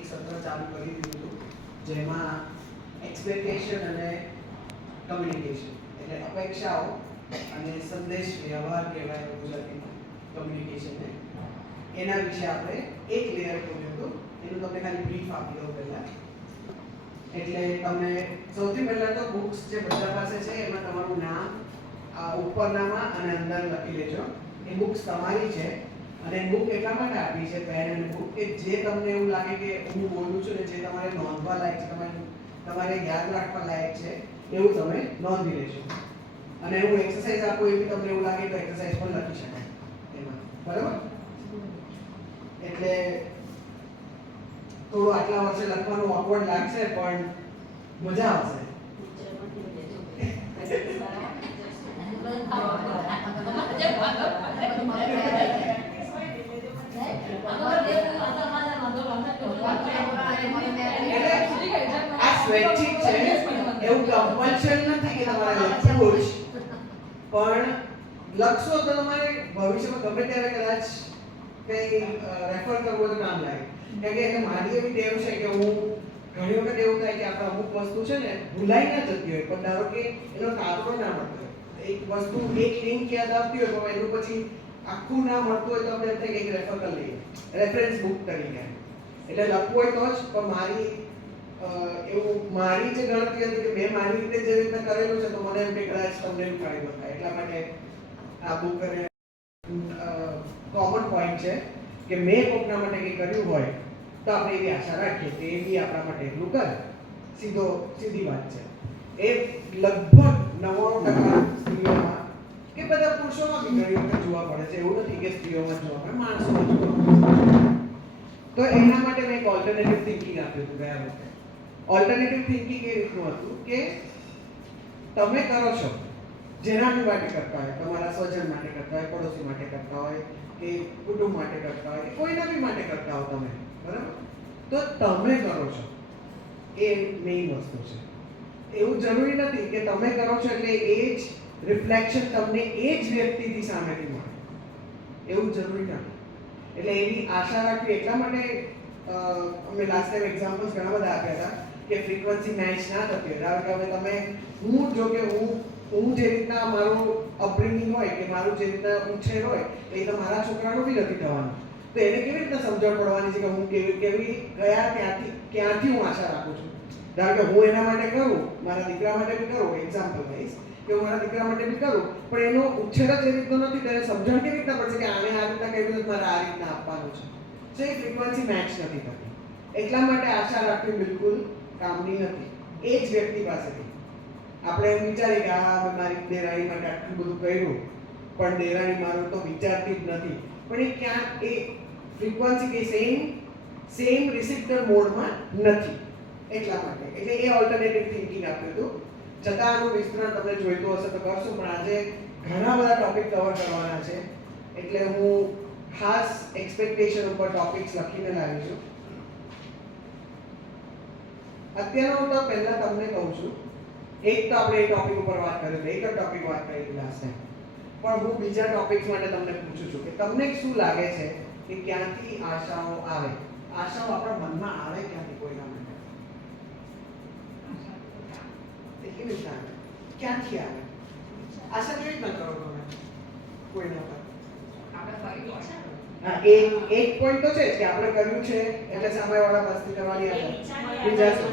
એક સત્ર ચાલુ કરી દીધું હતું જેમાં એક્સપેક્ટેશન અને કમ્યુનિકેશન એટલે અપેક્ષાઓ અને સંદેશ વ્યવહાર કહેવાય ગુજરાતીમાં કમ્યુનિકેશનને એના વિશે આપણે એક લેયર કર્યું હતું. એનું તમને ખાલી બ્રીફ આપી દઉં પહેલા. એટલે તમે સૌથી પહેલા તો બુક્સ જે બધા પાસે છે એમાં તમારું નામ ઉપરનામાં અને અંદર લખી લેજો. એ બુક્સ તમારી છે અને બુક એટલા માટે આપી છે પેન અને બુક કે જે તમને એવું લાગે કે હું બોલું છું ને જે તમારે નોંધવા લાયક છે, તમારે યાદ રાખવા લાયક છે એવું તમે નોંધી લેશો. અને હું એક્સરસાઇઝ આપું એ બી તમને એવું લાગે તો એક્સરસાઇઝ પણ લખી શકાય એમાં, બરાબર? એટલે થોડું આટલા વર્ષે લખવાનું ઓકવર્ડ લાગશે પણ મજા આવશે. આ સ્વૈચ્છિક છે, એવું કમ્પલ્શન નથી કે તમારે લખવું જ, પણ લખશો તો તમારે ભવિષ્યમાં ગમે ત્યારે કદાચ કંઈ રેફર કરવું હોય તો કામ લાગે. કારણ કે મારી એવી ટેવ છે કે હું ઘણી વખત એવું થાય કે આપણે અમુક વસ્તુ છે ને ભૂલાઈ ના જતી હોય, પણ ધારો કે એનો કાગળો ના મળતો હોય, એક વસ્તુ એક લિંક યાદ આવતી હોય તો એનું પછી આખું ના મળતું હોય તો આપણે એમ થાય કે એક રેફર કરી લઈએ રેફરન્સ બુક તરીકે. એટલે લખવું હોય તો જ, પણ મારી જે ગણતરી હતી કે મેં મારી રીતે જે રીતે કરેલું છે તો મને એમ કે કદાચ તમને એમ ફાયદો થાય એટલા માટે આ બુક કરે. કોમન પોઈન્ટ છે કે મેં કોકના માટે કંઈ કર્યું હોય તો આપણે એવી આશા રાખીએ કે એ બી આપણા માટે એટલું કરે. સીધી વાત છે. એ લગભગ 99% સ્ત્રીઓમાં કે બધા પુરુષોમાં બી ઘણી વખત જોવા પડે છે. એવું નથી કે સ્ત્રીઓમાં જોવા પડે, માણસોમાં જોવા પડે. તો એના માટે મેં એક ઓલ્ટરનેટિવ થિંકિંગ આપ્યું હતું ગયા વખતે. ઓલ્ટરનેટિવ થિંકિંગ એ રીતનું હતું કે તમે કરો છો જેના બી માટે કરતા હોય, તમારા સ્વજન માટે કરતા હોય, પડોશી માટે કરતા હોય કે કુટુંબ માટે કરતા હોય કે કોઈના બી માટે કરતા હો તમે, બરાબર? તો તમે કરો છો એ મેઇન વસ્તુ છે. એવું જરૂરી નથી કે તમે કરો છો એટલે એ જ રિફ્લેક્શન તમને એ જ વ્યક્તિથી સામેથી મળે, એવું જરૂરી નથી. એટલે એવી આશા રાખવી એટલા માટે અમે લાસ્ટ ટાઈમ એક્ઝામ્પલ્સ ઘણા બધા આપ્યા હતા કે ફ્રીક્વન્સી મેચ ના થતી હોય. ધારો કે હવે તમે હું જે રીતના મારું અપબ્રિંગિંગ હોય કે મારું જે રીતના ઉછેર હોય એ તો મારા છોકરાનું બી નથી થવાનું. તો એને કેવી રીતના સમજણ પડવાની છે કે હું ક્યાંથી હું આશા રાખું છું. ધારો કે હું એના માટે કરું, મારા દીકરા માટે બી કરું, એક્ઝામ્પલ કહીશ કે હું મારા દીકરા માટે બી કરું, પણ એનો ઉછેર જ એ રીતનો નથી, તેને સમજણ કેવી રીતના પડશે કે આને આ રીતના કહ્યું તો મારે આ રીતના આપવાનું છે. તો એ ફ્રીક્વન્સી મેચ નથી થતી. એટલા માટે આશા રાખવી બિલકુલ કામની નથી એ જ વ્યક્તિ પાસેથી. આપણે એમ વિચારીએ કે આ મારી દેરાણી માટે આટલું બધું કર્યું પણ દેરાણી મારું તો વિચારતી જ નથી, પણ એ ક્યાંક એ ફ્રીક્વન્સી કે સેમ રિસિપ્ટર મોડમાં નથી. એટલા માટે એટલે એ ઓલ્ટરનેટિવ થિંકિંગ આપ્યું હતું. છતાં આનું વિસ્તરણ તમને જોઈતું હશે તો કરશું, પણ આજે ઘણા બધા ટોપિક કવર કરવાના છે એટલે હું ખાસ એક્સપેક્ટેશન ઉપર ટોપિક્સ લખીને લાવી છું. અત્યારનો તો પહેલા તમને કહું છું, એક તો આપણે એ ટોપિક ઉપર વાત કરી, એક જ ટોપિક વાત કરી લાસ્ટ ટાઈમ, પણ હું બીજા ટોપિક્સ માટે તમને પૂછું છું કે તમને શું લાગે છે કે ક્યાંથી આશાઓ આવે? આશાઓ આપણા મનમાં આવે ક્યાંથી કોઈના માટે? કેવી રીતના આવે? ક્યાંથી આવે? આશા કેવી રીતના કરો તમે કોઈના પર? હા, એક પોઈન્ટ તો છે જ કે આપણે કર્યું છે એટલે સામેવાળા પાસેથી કરવાની આશા. બીજા શું?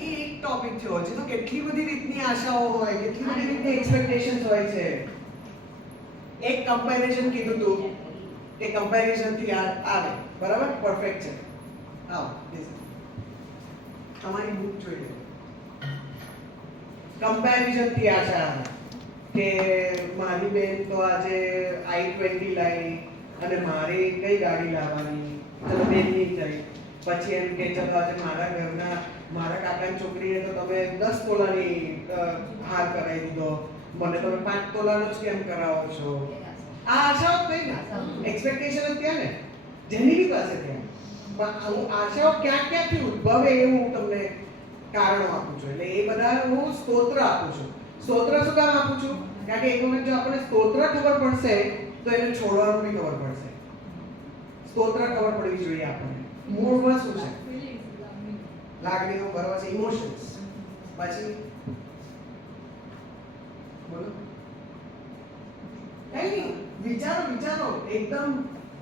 એ એક ટોપિક છે. હજી તો કેટલી બધી રીતની આશાઓ હોય, કેટલી બધી રીતની એક્સપેક્ટેશન્સ હોય છે. એક કમ્પેરિઝન કીધું તું કે કમ્પેરિઝન થી આવે, બરાબર? પરફેક્ટ છે. આવો તમારી બુક જોઈ લો. કમ્પેરિઝન થી આશા આવે કે મારી બેન તો આજે i20 લાવી અને મારે કઈ ગાડી લાવવાની, ચલો બેનની થઈ. પછી એમ કે ચલો આજે મારા ઘરના મારા કાકાની છોકરીને તો તમે 10 તોલાની હાર કરાવી દીધો, મને તમે 5 તોલાનો જ કેમ કરાવો છો? આ આશાઓ કઈ ના એક્સપેક્ટેશન જ ત્યાં ને જેની બી પાસે ત્યાં. પણ આશાઓ ક્યાંથી ઉદ્ભવે એ હું તમને કારણો આપું છું. એટલે એ બધા હું સ્તોત્ર આપું છું. સ્તોત્ર શું કામ આપું છું? કારણ કે એક વખત જો આપણને સ્તોત્ર ખબર પડશે તો એને છોડવાનું બી ખબર પડશે. સ્તોત્ર ખબર પડવી જોઈએ આપણને. મૂળમાં શું છે? લાગણીઓ, બરાબર છે, ઇમોશન્સ. પછી બોલો. કઈ વિચારો એકદમ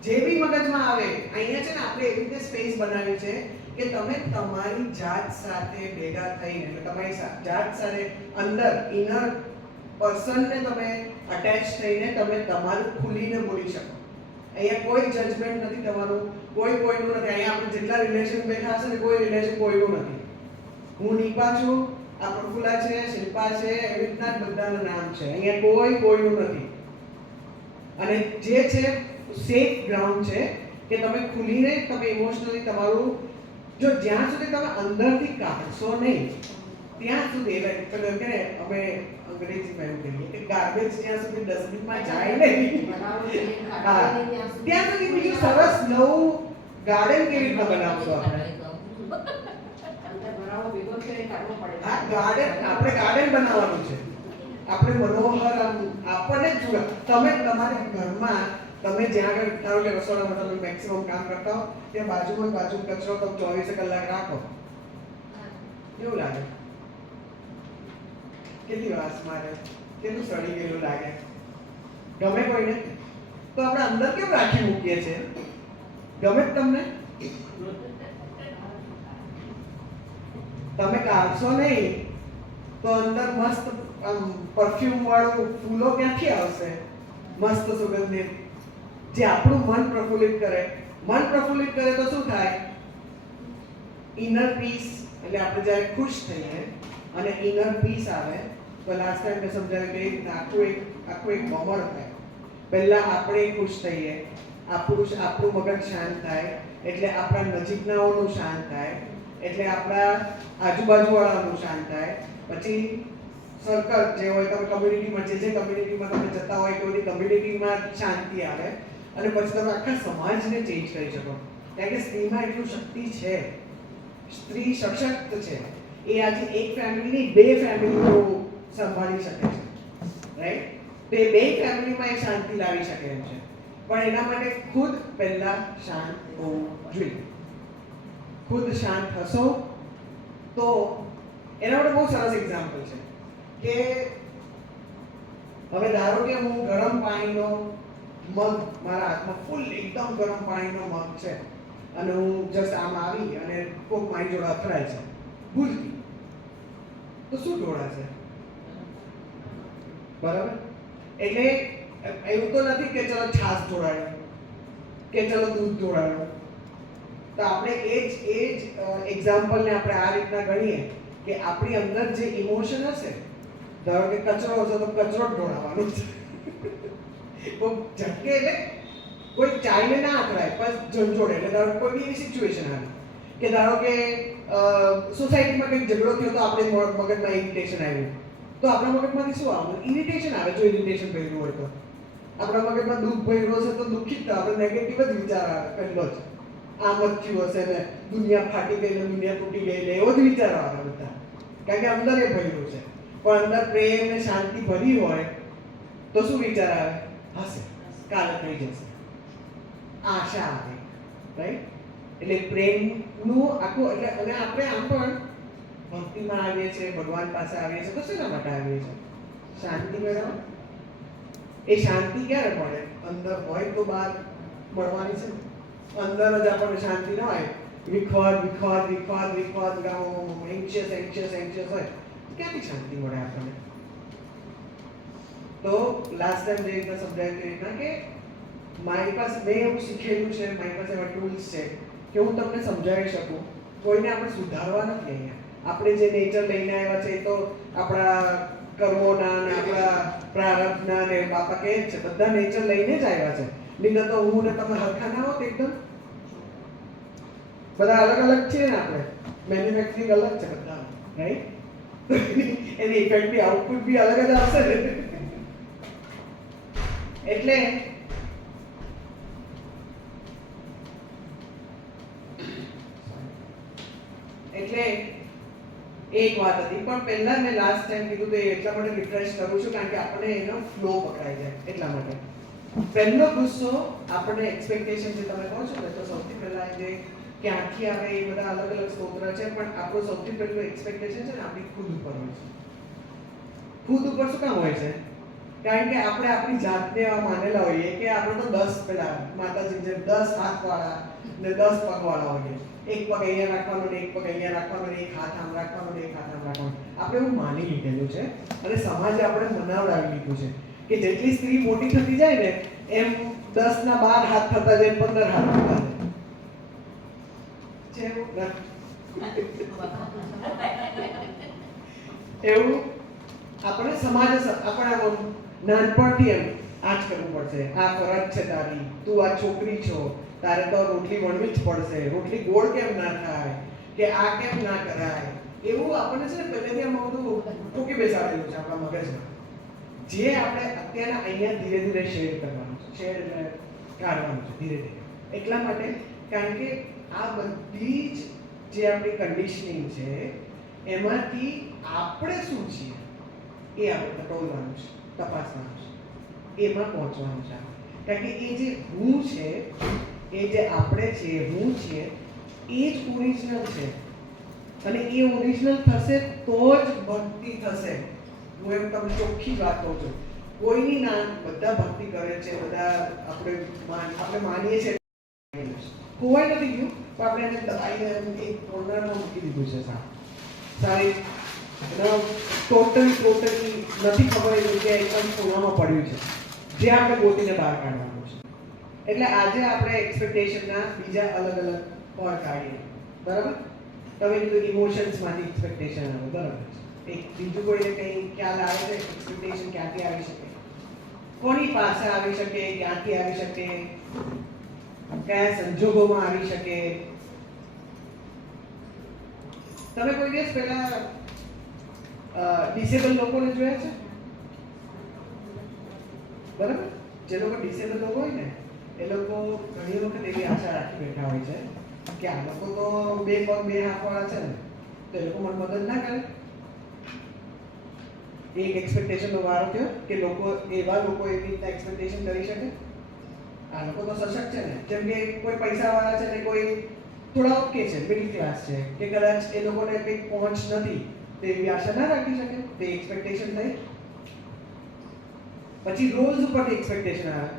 જે બી મગજમાં આવે. અહીંયા છે ને આપણે એવી રીતે સ્પેસ બનાવ્યું છે કે તમે તમારી જાત સાથે ભેગા થઈને, એટલે તમારી જાત સાથે અંદર ઇનર પર્સનને તમે અટેચ થઈને તમે તમારું ખુલીને બોલી શકો. અહીંયા કોઈ જજમેન્ટ નથી તમારું, કોઈનું નથી. અહીંયા આપણે જેટલા રિલેશન બેઠા હશે ને કોઈ રિલેશન કોઈનું નથી. હું નીપા છું, આ પ્રફુલ્લા છે, શિલ્પા છે, એવી રીતના જ બધાના નામ છે. અહીંયા કોઈનું નથી. અને જે છે સેફ ગ્રાઉન્ડ છે કે તમે ખુલીને તમે ઇમોશનલી તમારું, જો જ્યાં સુધી તમે અંદરથી કાઢશો નહીં ત્યાં સુધી, એટલે પેલું કે અમે અંગ્રેજીમાં એવું કહીએ કે ગાર્બેજ જ્યાં સુધી ડસ્ટબિનમાં જાય નહીં ત્યાં સુધી બીજું સરસ નવું ગાર્ડન કેવી રીતના બનાવશો આપણે? હા, ગાર્ડન, આપણે ગાર્ડન બનાવવાનું છે. આપણે મનોહર આપણને જ જુઓ. તમે તમારા ઘરમાં તમે જ્યાં આગળ ધારો કે રસોડામાં તમે મેક્સિમમ કામ કરતા હો ત્યાં બાજુમાં કચરો તમે 24 કલાક રાખો, કેવું લાગે? કેટલી વાસ મારે, કેટલું સડી ગયેલું લાગે? ગમે કોઈને? તો આપણે અંદર કેમ રાખી મૂકીએ છીએ? ગમે તમને? તમે કાઢશો નહીં તો અંદર મસ્ત પરફ્યુમ વાળું ફૂલો ક્યાંથી આવશે? મસ્ત સુગંધિત, જે આપણું મન પ્રફુલ્લિત કરે. મન પ્રફુલ્લિત કરે તો શું થાય? Inner peace. એટલે આપણે જ્યારે ખુશ થઈએ અને ઇનર પીસ આવે તો લાસ્ટ ટાઈમ મેં સમજાવ્યું કે આખું એક બમણ થાય. પહેલા આપણે ખુશ થઈએ, આપણું મગજ શાંત થાય, એટલે આપણા નજીકનાઓનું શાંત થાય, એટલે આપણા આજુબાજુવાળાનું શાંત થાય. પછી સર્કલ જે હોય, તમે કમ્યુનિટીમાં જે કમ્યુનિટીમાં તમે જતા હોય તો બધી કમ્યુનિટીમાં શાંતિ આવે અને પછી તમે આખા સમાજને ચેન્જ કરી શકો. કારણ કે સ્ત્રીમાં એટલું શક્તિ છે, સ્ત્રી સશક્ત છે. એ આજે એક ફેમિલીની 2 ફેમિલીઓ સંભાળી શકે છે, રાઈટ? તે 2 ફેમિલીમાં એ શાંતિ લાવી શકે એમ છે. પણ એના માટે ખુદ પહેલા શાંત હોવું જોઈએ. ખુદ શાંત થશો તો એના માટે બહુ સરસ એક્ઝામ્પલ છે કે હવે ધારો કે હું ગરમ પાણીનો મગ, મારા હાથમાં ફૂલ એકદમ ગરમ પાણીનો મગ છે અને હું જસ્ટ આમ આવી અને કોક મારી જોડે અથડાય છે ભૂલથી, તો શું ઢોળાશે? બરાબર? એટલે એવું તો નથી કે ચલો છાશ ઢોળાયો કે ચલો દૂધ ઢોળાયો. તો આપણે એ જ એક્ઝામ્પલને આપણે આ રીતના ગણીએ કે આપણી અંદર જે ઇમોશન હશે, ધારો કે કચરો હશે તો કચરો જ ઢોળાવવાનો છે. કોઈ ઝટકે એટલે કોઈ ચાઈને ના અથડાય, બસ ઝંઝોડે. એટલે ધારો કોઈ બી એવી સિચ્યુએશન આવે કે ધારો કે સોસાયટીમાં કંઈક ઝઘડો થયો તો આપણે મગજમાં ઇરિટેશન આવ્યું, તો આપણા મગજમાંથી શું આવવાનું? ઇરિટેશન આવે. જો ઇરિટેશન ભર્યું હોય તો આપણા મગજમાં દુઃખ ભર્યું હશે તો દુઃખિત તો આપણે નેગેટિવ જ વિચાર આવે પહેલો જ. આમ જ થયું હશે ને, દુનિયા ફાટી ગઈ ને, દુનિયા તૂટી ગઈ ને, એવો જ વિચારો આવે બધા. કારણ કે અંદર એ ભર્યું છે. પણ અંદર પ્રેમ ને શાંતિ ભરી હોય તો શું વિચાર આવે? હશે, કાલે થઈ જશે, આશા આવે, રાઈટ? એટલે પ્રેમનું આખું, એટલે અને આપણે આમ પણ ભક્તિમાં આવીએ છીએ, ભગવાન પાસે આવીએ છીએ તો શેના માટે આવીએ છીએ? શાંતિ મેળવવા. એ શાંતિ ક્યારે મળે? અંદર હોય તો બહાર મળવાની છે. અંદર જ આપણને શાંતિ ના હોય, વિખવાદ એન્શિયસ હોય, ક્યાંથી શાંતિ મળે આપણને? તો લાસ્ટ ટાઈમ જે રીતના સમજાયું તે રીતના કે મારી પાસે મેં એવું શીખેલું છે, મારી પાસે એવા ટૂલ્સ છે કે હું તમને સમજાવી શકું. કોઈને આપણે સુધારવા નથી અહીંયા. આપણે જે નેચર લઈને આવ્યા છે એ તો આપણા કર્મોના ને આપણા પ્રારબ્ધના ને બાપા કહે છે, બધા નેચર લઈને જ આવ્યા છે. નહીં તો હું ને તમે હરખા ના હોત એકદમ. બધા અલગ અલગ છીએ ને, આપણે મેન્યુફેક્ચરિંગ અલગ છે બધા, રાઈટ? એની ઇફેક્ટ બી, આઉટપુટ બી અલગ જ આવશે ને. એટલે એક વાત હતી. પણ પહેલા મેં લાસ્ટ ટાઈમ કીધું તો એટલા માટે રિફ્રેશ કરું છું કારણ કે આપણને એનો ફ્લો પકડાઈ જાય એટલા માટે. પહેલો ગુસ્સો આપણે એક્સપેક્ટેશન જે તમે કહો છો ને, તો સૌથી પહેલા જે ક્યાંથી આવે એ બધા અલગ અલગ સ્તોત્ર છે, પણ આપણું સૌથી પહેલું એક્સપેક્ટેશન છે ને આપણી ખુદ ઉપર હોય છે. ખુદ ઉપર શું કામ હોય છે? કારણ કે આપણે આપણી જાતને એવા માનેલા હોઈએ કે આપણે તો 10 પેલા માતાજી જેમ 10 હાથવાળા ને 10 પગવાળા હોઈએ. એક પગ અહીંયા રાખવાનો ને એક પગ અહીંયા રાખવાનો ને એક હાથ આમ રાખવાનો ને એક હાથ આમ રાખવાનો. આપણે એવું માની લીધેલું છે અને સમાજે આપણે મનાવડાવી લીધું છે કે જેટલી સ્ત્રી મોટી થતી જાય ને એમ 10 ના 12 હાથ થતા જાય, 15 હાથ થતા જાય. એવું આપણે સમાજ આપણે નાનપણથી એમ આ જ કરવું પડશે, આ ફરજ છે તારી, તું આ છોકરી છો, તારે તો રોટલી વણવી જ પડશે, રોટલી ગોળ કેમ ના થાય, કે આ કેમ ના કરાય, એવું આપણને છે ને પહેલેથી આમ બધું ટૂંકી બેસાડેલું છે આપણા મગજમાં. જે આપણે અત્યારના અહીંયા ધીરે ધીરે શેડ કરવાનું છે, શેડ એટલે કાઢવાનું છે ધીરે ધીરે. એટલા માટે કારણ કે આ બધી જ જે આપણી કન્ડિશનિંગ છે એમાંથી આપણે શું છીએ એ આપણે ટટોલવાનું છે, તપાસવાનું છે, એમાં પહોંચવાનું છે. કારણ કે એ જે હું છે, એ જે આપણે છીએ, હું છીએ, એ જ ઓરિજિનલ છે અને એ ઓરિજિનલ થશે તો જ ભક્તિ થશે. હું એમ તમને ચોખ્ખી વાત કહું છું. કોઈની ના બધા ભક્તિ કરે છે, બધા આપણે માનીએ છીએ, ખોવાઈ નથી ગયું પણ આપણે એને દબાઈને એક કોર્નરમાં મૂકી દીધું છે. સારી ટોટલી નથી ખબર એ જગ્યાએ એકદમ ખૂણામાં પડ્યું છે, જે આપણે ગોતીને બહાર કાઢવાનું છે. એટલે આજે આપણે એક્સપેક્ટેશનના બીજા અલગ અલગ પળ કાઢીએ. બરાબર? તમે કીધું ઇમોશન્સમાંથી એક્સપેક્ટેશન આવે, બરાબર? એક બીજું કોઈને કંઈ ખ્યાલ આવે છે એક્સપેક્ટેશન ક્યાંથી આવી શકે, કોની પાસે આવી શકે, ક્યાંથી આવી શકે, કયા સંજોગોમાં આવી શકે? તમે કોઈ દિવસ પહેલા ડિસેબલ લોકોને જોયા છે? બરાબર? જે લોકો ડિસેબલ લોકો હોય ને એ લોકો ઘણી વખત એવી આશા રાખી બેઠા હોય છે કે આ લોકો તો 2 પગ 2 હાથવાળા છે ને, તો એ લોકો મને મદદ ના કરે. એક એક્સપેક્ટેશનનો વારો થયો કે એવા લોકો એવી રીતના એક્સપેક્ટેશન કરી શકે. આ લોકો તો સશક્ત છે ને, જેમ કે કોઈ પૈસાવાળા છે ને કોઈ થોડા ઓકે છે, મિડલ ક્લાસ છે, કે કદાચ એ લોકોને કંઈક પહોંચ નથી, તો એવી આશા ના રાખી શકે. તે એક્સપેક્ટેશન થઈ. પછી રોલ્સ ઉપરથી એક્સપેક્ટેશન આવે.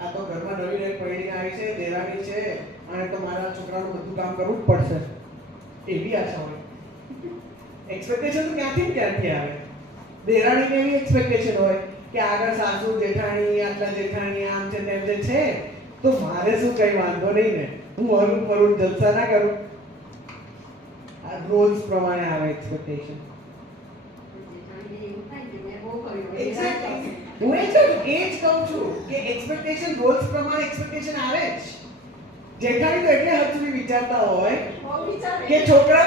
આ તો ઘરમાં નવી પૈણી આવી છે, દેરાણી છે, અને તો મારા છોકરાનું બધું કામ કરવું જ પડશે, એવી આશા હોય. એક્સપેક્ટેશન તો ક્યાંથી આવે? દેરાણીને એવી એક્સપેક્ટેશન હોય કે આગળ સાસુ જેઠાણી, આટલા જેઠાણી, આમ છે તેમ છે, તો મારે શું કઈ વાંધો નહીં ને, હું હરું ફરું જલસા ના કરું. આ રોલ્સ પ્રમાણે આવે એક્સપેક્ટેશન. હું એ જ કહું છું કે એક્સપેક્ટેશન રોલ્સ પ્રમાણે એક્સપેક્ટેશન આવે જ. જેઠાણી તો એટલે હજુ વિચારતા હોય કે છોકરા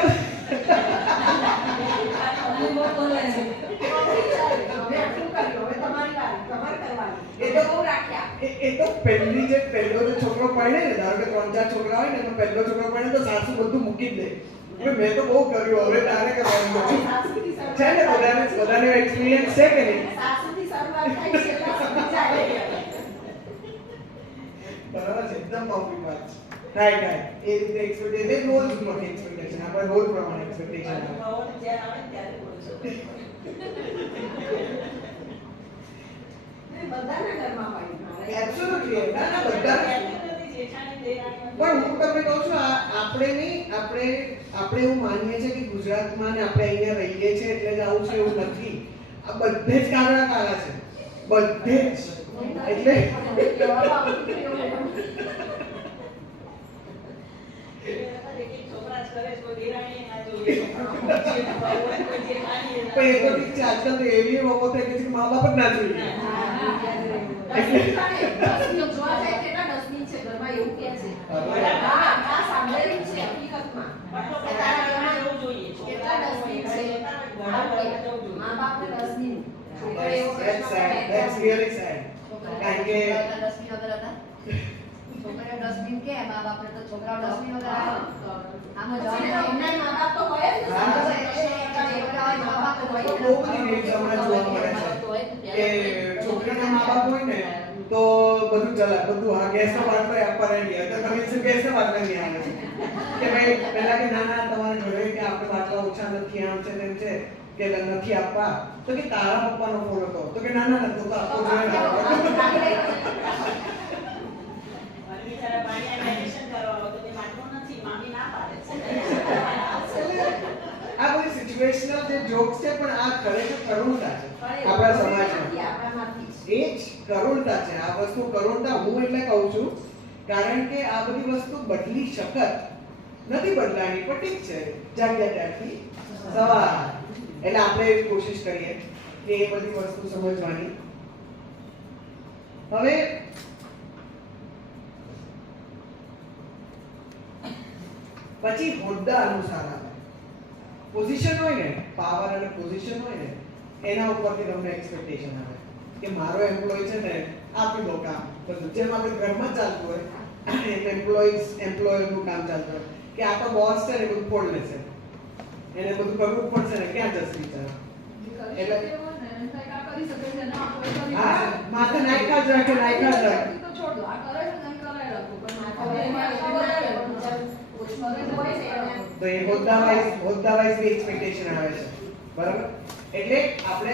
એ તો પહેલો જે છોકરો પરણે ને, ધારો કે 3-4 છોકરા હોય ને, તો પહેલો છોકરો પરણે તો સાસુ બધું મૂકી જ દે. મેં તો બહુ કર્યું, હવે તારે કરવાનું છે ને. બધાને એક્સપિરિયન્સ છે કે નહીં? બરાબર છે, એકદમ પરફેક્ટ વાત છે. રાઈટ. એ રીતે એક્સપેક્ટેશન રોલ પ્રમાણે એક્સપેક્ટેશન, આપણે રોલ પ્રમાણે એક્સપેક્ટેશન બધાના ઘરમાં હોય. એબ્સોલ્યુટલી ના બધાને. પણ હું તમને કહું છું આપણે એવું માનીએ છીએ કે ગુજરાતમાં ને આપણે અહીંયા રહીએ છીએ એટલે જ આવું છે, એવું નથી. આ બધે જ કાળા છે, બધે જ. એટલે આજકાલ તો એવી બાબતો થઈ ગઈ છે કે મા બાપ જ ના જોઈએ. That's really sad. કારણ કે છોકરીઓ ડસ્ટબિન કે મા બાપને તો છોકરાઓ ડસ્ટબિન વગર આવે. આમાં એમના મા બાપ તો હોય જ ને. છોકરાઓ મા બાપ તો હોય. બહુ બધી રીત હમણાં જોવા મળે છે. કે છોકરીના મા બાપ હોય ને તો બધું ચલાવે, બધું હા ગેસનો બાટલો આપવા રેડી હોય તો તમે શું ગેસનો બાટલો નહીં આવે કે ભાઈ પહેલા કે ના ના તમારે ઘરે કે આપણે બાટલા ઓછા નથી આમ છે તેમ છે કે નથી આપવા તો કે તારા પપ્પાનો ફોન હતો તો કે ના ના તો આપવો જોઈએ ને. આ બધી સિચ્યુએશનલ જે જોક્સ છે પણ આ ખરેખર કરુણતા છે આપણા સમાજમાં. એ જ કરુણતા છે. આ વસ્તુ કરુણતા હું એટલે કહું છું કારણ કે આ બધી વસ્તુ બદલી શકત નથી બદલાની પણ ઠીક છે જાગ્યા ત્યારથી સવાર એટલે આપણે કોશિશ કરીએ કે એ બધી વસ્તુ સમજવાની. હવે પછી હોદ્દા અનુસાર આવે પોઝિશન હોય ને, પાવર અને પોઝિશન હોય ને એના ઉપરથી તમને એક્સપેક્ટેશન આવે કે મારો એમ્પ્લોય છે ને આપી દો કામ બધું જેમ આપણે ઘરમાં ચાલતું હોય એમ એમ્પ્લોયનું કામ ચાલતું હોય કે આ તો બોસ છે ને બધું ફોડ લેશે એને બધું કરવું પડશે ને ક્યાં જશે બિચારા. એટલે હા માથે નાખ્યા જ રાખે તો એ હોદ્દા વાઇઝ બી એક્સપેક્ટેશન આવે છે બરાબર. એટલે આપણે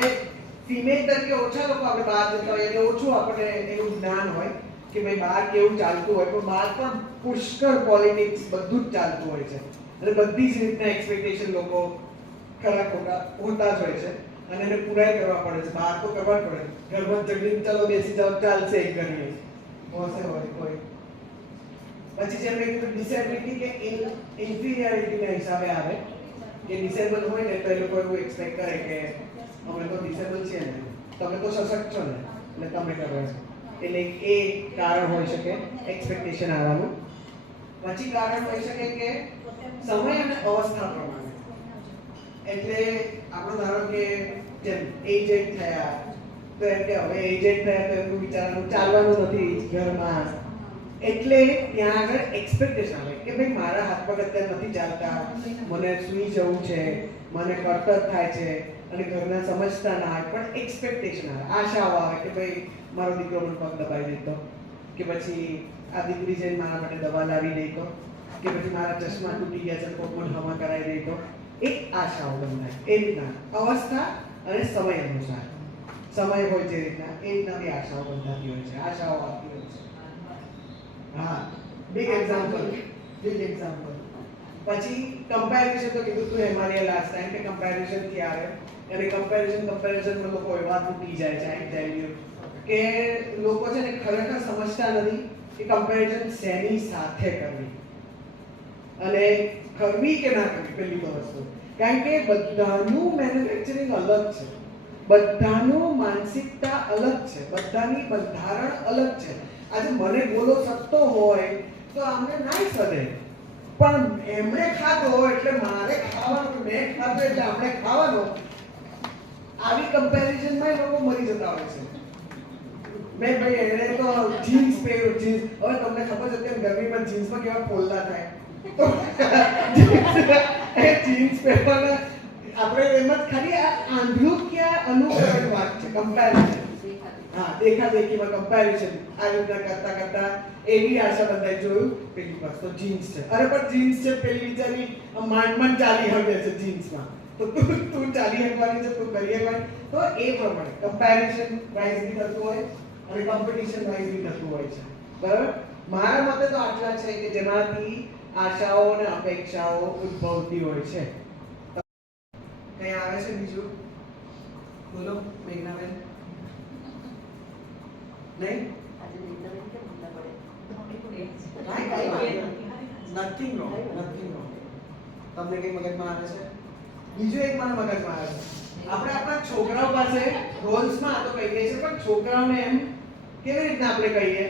ફિમેલ તરીકે ઓછા લોકો આપણે બહાર જતા હોય એટલે ઓછું આપણે એવું જ્ઞાન હોય કે ભાઈ બહાર કેવું ચાલતું હોય પણ બહાર પણ પુષ્કળ પોલિટિક્સ બધું જ ચાલતું હોય છે એટલે બધી જ રીતના એક્સપેક્ટેશન લોકો ખરા ખોટા હોતા જ હોય છે અને એને પૂરાઈ કરવા પડે છે. બહાર તો કરવા જ પડે, ઘરમાં જગડીને ચાલો બેસી જાવ ચાલશે એક ઘરની હોશે હોય કોઈ. પછી જેમ મેં કીધું ડિસેબિલિટી કે ઇન્ફિરિયરિટીના હિસાબે આવે કે ડિસેબલ હોય ને તો એ લોકો એવું એક્સપેક્ટ કરે કે અમે તો ડિસેબલ છીએ ને તમે તો સશક્ત છો ને એટલે તમે કરો છો એટલે એ કારણ હોઈ શકે એક્સપેક્ટેશન આવવાનું. પછી કારણ હોઈ શકે કે સમય અને અવસ્થા પ્રમાણે એટલે આપણો ધારો કે જેમ એજેડ થયા તો એમ કે હવે એજેડ થયા તો એમનું વિચારવાનું ચાલવાનું નથી ઘરમાં એટલે ત્યાં આગળ એક્સપેક્ટેશન આવે કે ભાઈ મારા હાથ પગ અત્યારે નથી ચાલતા, મને સૂઈ જવું છે, મને કરતર થાય છે અને ઘરના સમજતા ના હોય પણ એક્સપેક્ટેશન આવે, આશાઓ આવે કે ભાઈ મારો દીકરો મને પગ દબાવી દેતો કે પછી આ દીકરી જઈને મારા માટે દવા લાવી દેતો કે પછી મારા ચશ્મા તૂટી ગયા છે તો મને હમા કરાવી દેતો. એક આશાઓ બંધાય એ રીતના અવસ્થા અને સમય અનુસાર સમય હોય જે રીતના એ રીતના બી આશાઓ બંધાતી હોય છે, આશાઓ આવતી હોય છે. હા બિગ એક્ઝામ્પલ. પછી કમ્પેરિઝન તો કીધું તું અમારી લાસ્ટ ટાઈમ કે કમ્પેરિઝન થી આવે અને કમ્પેરિઝનમાં લોકો એવા તૂટી જાય છે. આઈ ટેલ યુ કે લોકો છે ને ખરેખર સમજતા નથી કે કમ્પેરિઝન શેની સાથે કરવી અને કરવી કે ના કરવી. પહેલી તો વસ્તુ કારણ કે બધાનું મેન્યુફેક્ચરિંગ અલગ છે, બધાનું માનસિકતા અલગ છે, બધાની બંધારણ અલગ છે. આજે મને બોલો સત્તો હોય તો અમને ના સદે પણ એમણે ખાધો એટલે મારે ખાવાનું, મેં ખાધો એટલે આપણે ખાવાનો. આવી કમ્પેરિઝનમાં લોકો મરી જતા હોય છે. મેં ભાઈ એને તો જીન્સ પહેર્યું, જીન્સ હવે તમને ખબર છે કે ગરમીમાં જીન્સમાં કેવા ફોલ્લા થાય તો એ જીન્સ પહેરવાના આપણે એમ જ ખાલી આ આંધળું કે અનુકરણ વાત છે કમ્પેરિઝન. હા દેખાદેખીમાં કમ્પેરિઝન આ રીતના કરતા કરતા એવી આશા બંધાઈ જોયું પેલી બસ તો જીન્સ છે, અરે પણ જીન્સ છે પેલી બિચારી માંડ ચાલી હકે છે જીન્સમાં તો તું ચાલી હકવાની છે, તું કરી હકવાની. તો એ પ્રમાણે કમ્પેરિઝન વાઇઝ બી થતું હોય અને કોમ્પિટિશન વાઇઝ બી થતું હોય છે બરાબર. મારા મતે તો આટલા છે કે જેમાંથી આશાઓ અને અપેક્ષાઓ ઉદ્ભવતી હોય છે. કઈ આવે છે બીજું? બોલો મેઘનાબેન. નહીં નથિંગ રોંગ. તમને કઈ મગજમાં આવે છે? બીજું એક મને મગજમાં આવે છે, આપણે આપણા છોકરાઓ પાસે રોલ્સમાં આ તો કહીએ છીએ પણ છોકરાઓને એમ કેવી રીતના આપણે કહીએ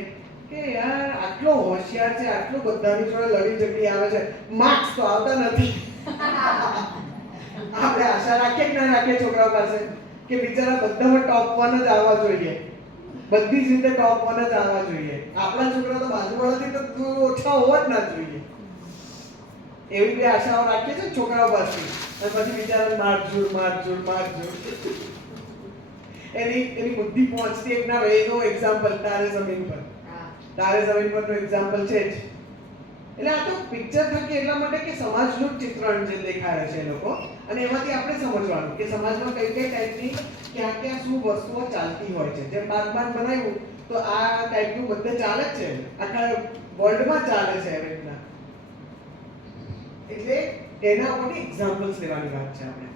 કે યાર આટલો હોશિયાર છે, આટલો બધાની જોડે લડી ઝઘડી આવે છે, માર્ક્સ તો આવતા નથી. આપણે આશા રાખીએ કે ના રાખીએ છોકરાઓ પાસે કે બિચારા બધામાં ટોપ 1 જ આવવા જોઈએ, બધી જ રીતે ટોપ 1 જ આવવા જોઈએ. આપણા છોકરા તો બાજુવાળાથી તો ઓછા હોવા જ ના જોઈએ એવી બી આશાઓ રાખીએ છીએ છોકરાઓ પાસે અને પછી બિચારા મારઝૂડ. એની બુદ્ધિ પહોંચતી એક ના વહેનો એક્ઝામ્પલ તારે જમીન પર. હા. તારે જમીન પરનો એક્ઝામ્પલ છે જ. એટલે આ તો પિક્ચર થકી એટલા માટે કે સમાજનું જ ચિત્રણ જે દેખાડે છે એ લોકો, અને એમાંથી આપણે સમજવાનું કે સમાજમાં કઈ કઈ ટાઈપની ક્યાં ક્યાં શું વસ્તુઓ ચાલતી હોય છે. જેમ બાગબાન બનાવ્યું તો આ ટાઈપનું બધે ચાલે જ છે, આખા વર્લ્ડમાં ચાલે છે એવી રીતના. એટલે એના ઉપરથી એક્ઝામ્પલ્સ લેવાની વાત છે આપણે.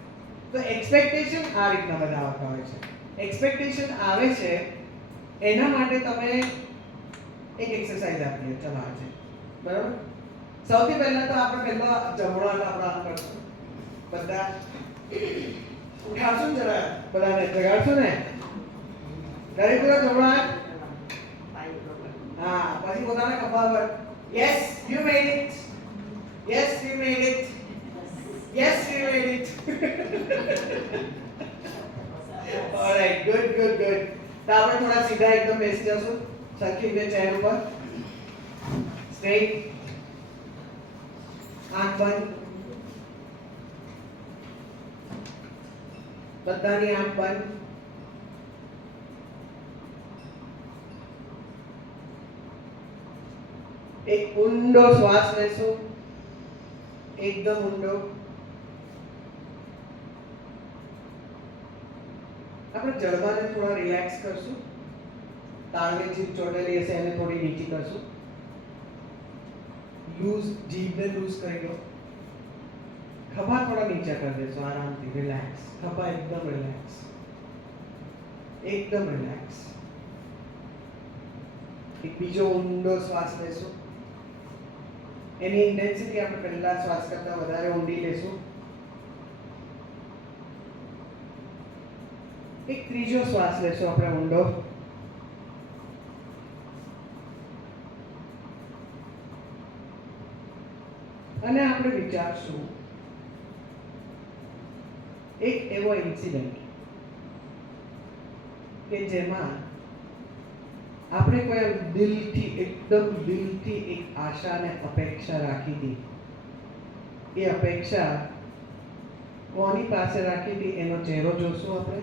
તો એક્સપેક્ટેશન આ રીતના બધા આવતા હોય છે. એક્સપેક્ટેશન આવે છે એના માટે તમે એક એક્સરસાઇઝ આપીએ. ચલો આજે બરાબર, સૌથી પહેલા તો આપણે પહેલા જમણો હાથ આપણે આમ કરશું. બધા ઉઠાડશું ને જરા, બધાને જગાડશું ને. દરેક જણો જમણો હાથ. હા, પછી પોતાના ખભા પર. Yes, you made it. Yes, you made it. Yes, you made it. Alright, good good good. તો આપણે થોડા સીધા એકદમ બેસી જશું, સરખી રીતે ચેર ઉપર. સ્ટ્રેટ, આંખ બંધ. બધાની આંખ બંધ. એક ઊંડો શ્વાસ લેશો, એકદમ ઊંડો. આપણે જડબાને થોડા રિલેક્સ કરશું. તાળની જીભ ચોટેલી હશે એને થોડી નીચી કરશું. લૂઝ જીભને લૂઝ કરી દો. ખભા થોડા નીચે કરી દેશો આરામથી, રિલેક્સ. ખભા એકદમ રિલેક્સ, એકદમ રિલેક્સ. એક બીજો ઊંડો શ્વાસ લેશો. એની ઇન્ટેન્સિટી આપણે પહેલા શ્વાસ કરતા વધારે ઊંડી લેશું. એક ત્રીજો શ્વાસ લેશો આપણે ઊંડો. અને આપણે વિચારશું એક એવો ઇન્સિડન્ટ કે જેમાં આપણે કોઈ દિલથી, એકદમ દિલથી એક આશા અને અપેક્ષા રાખી હતી. એ અપેક્ષા કોની પાસે રાખી હતી એનો ચહેરો જોશું આપણે.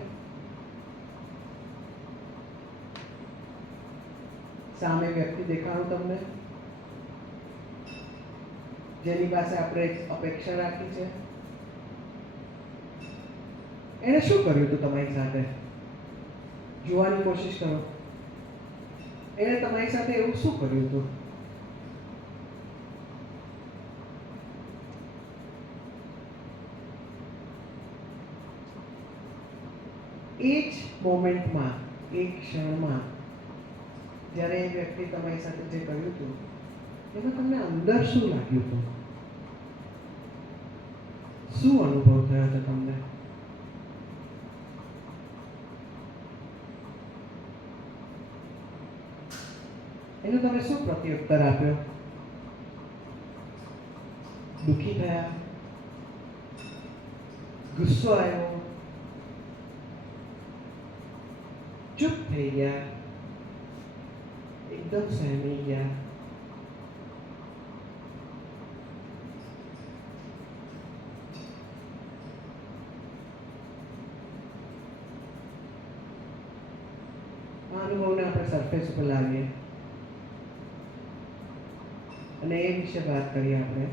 સામે વ્યક્તિ દેખાણું તમને, જેની પાસે આપણે અપેક્ષા રાખી છે. એને શું કર્યું હતું તમારી સાથે? જોવાની કોશિશ કરો. એને તમારી સાથે એવું શું કર્યું હતું? એ જ મોમેન્ટમાં, એક ક્ષણમાં જ્યારે એ વ્યક્તિ તમારી સાથે જે કર્યું હતું એમાં તમને અંદર શું લાગ્યું હતું? શું અનુભવ થયો હતો તમને? એનો તમે શું પ્રત્યુત્તર આપ્યો? દુઃખી થયા? ગુસ્સો આવ્યો? ચૂપ થઈ ગયા? એકદમ સહેમી ગયા? આ અનુભવને આપણે સરફેસ ઉપર લાવીએ અને એ વિશે વાત કરીએ આપણે.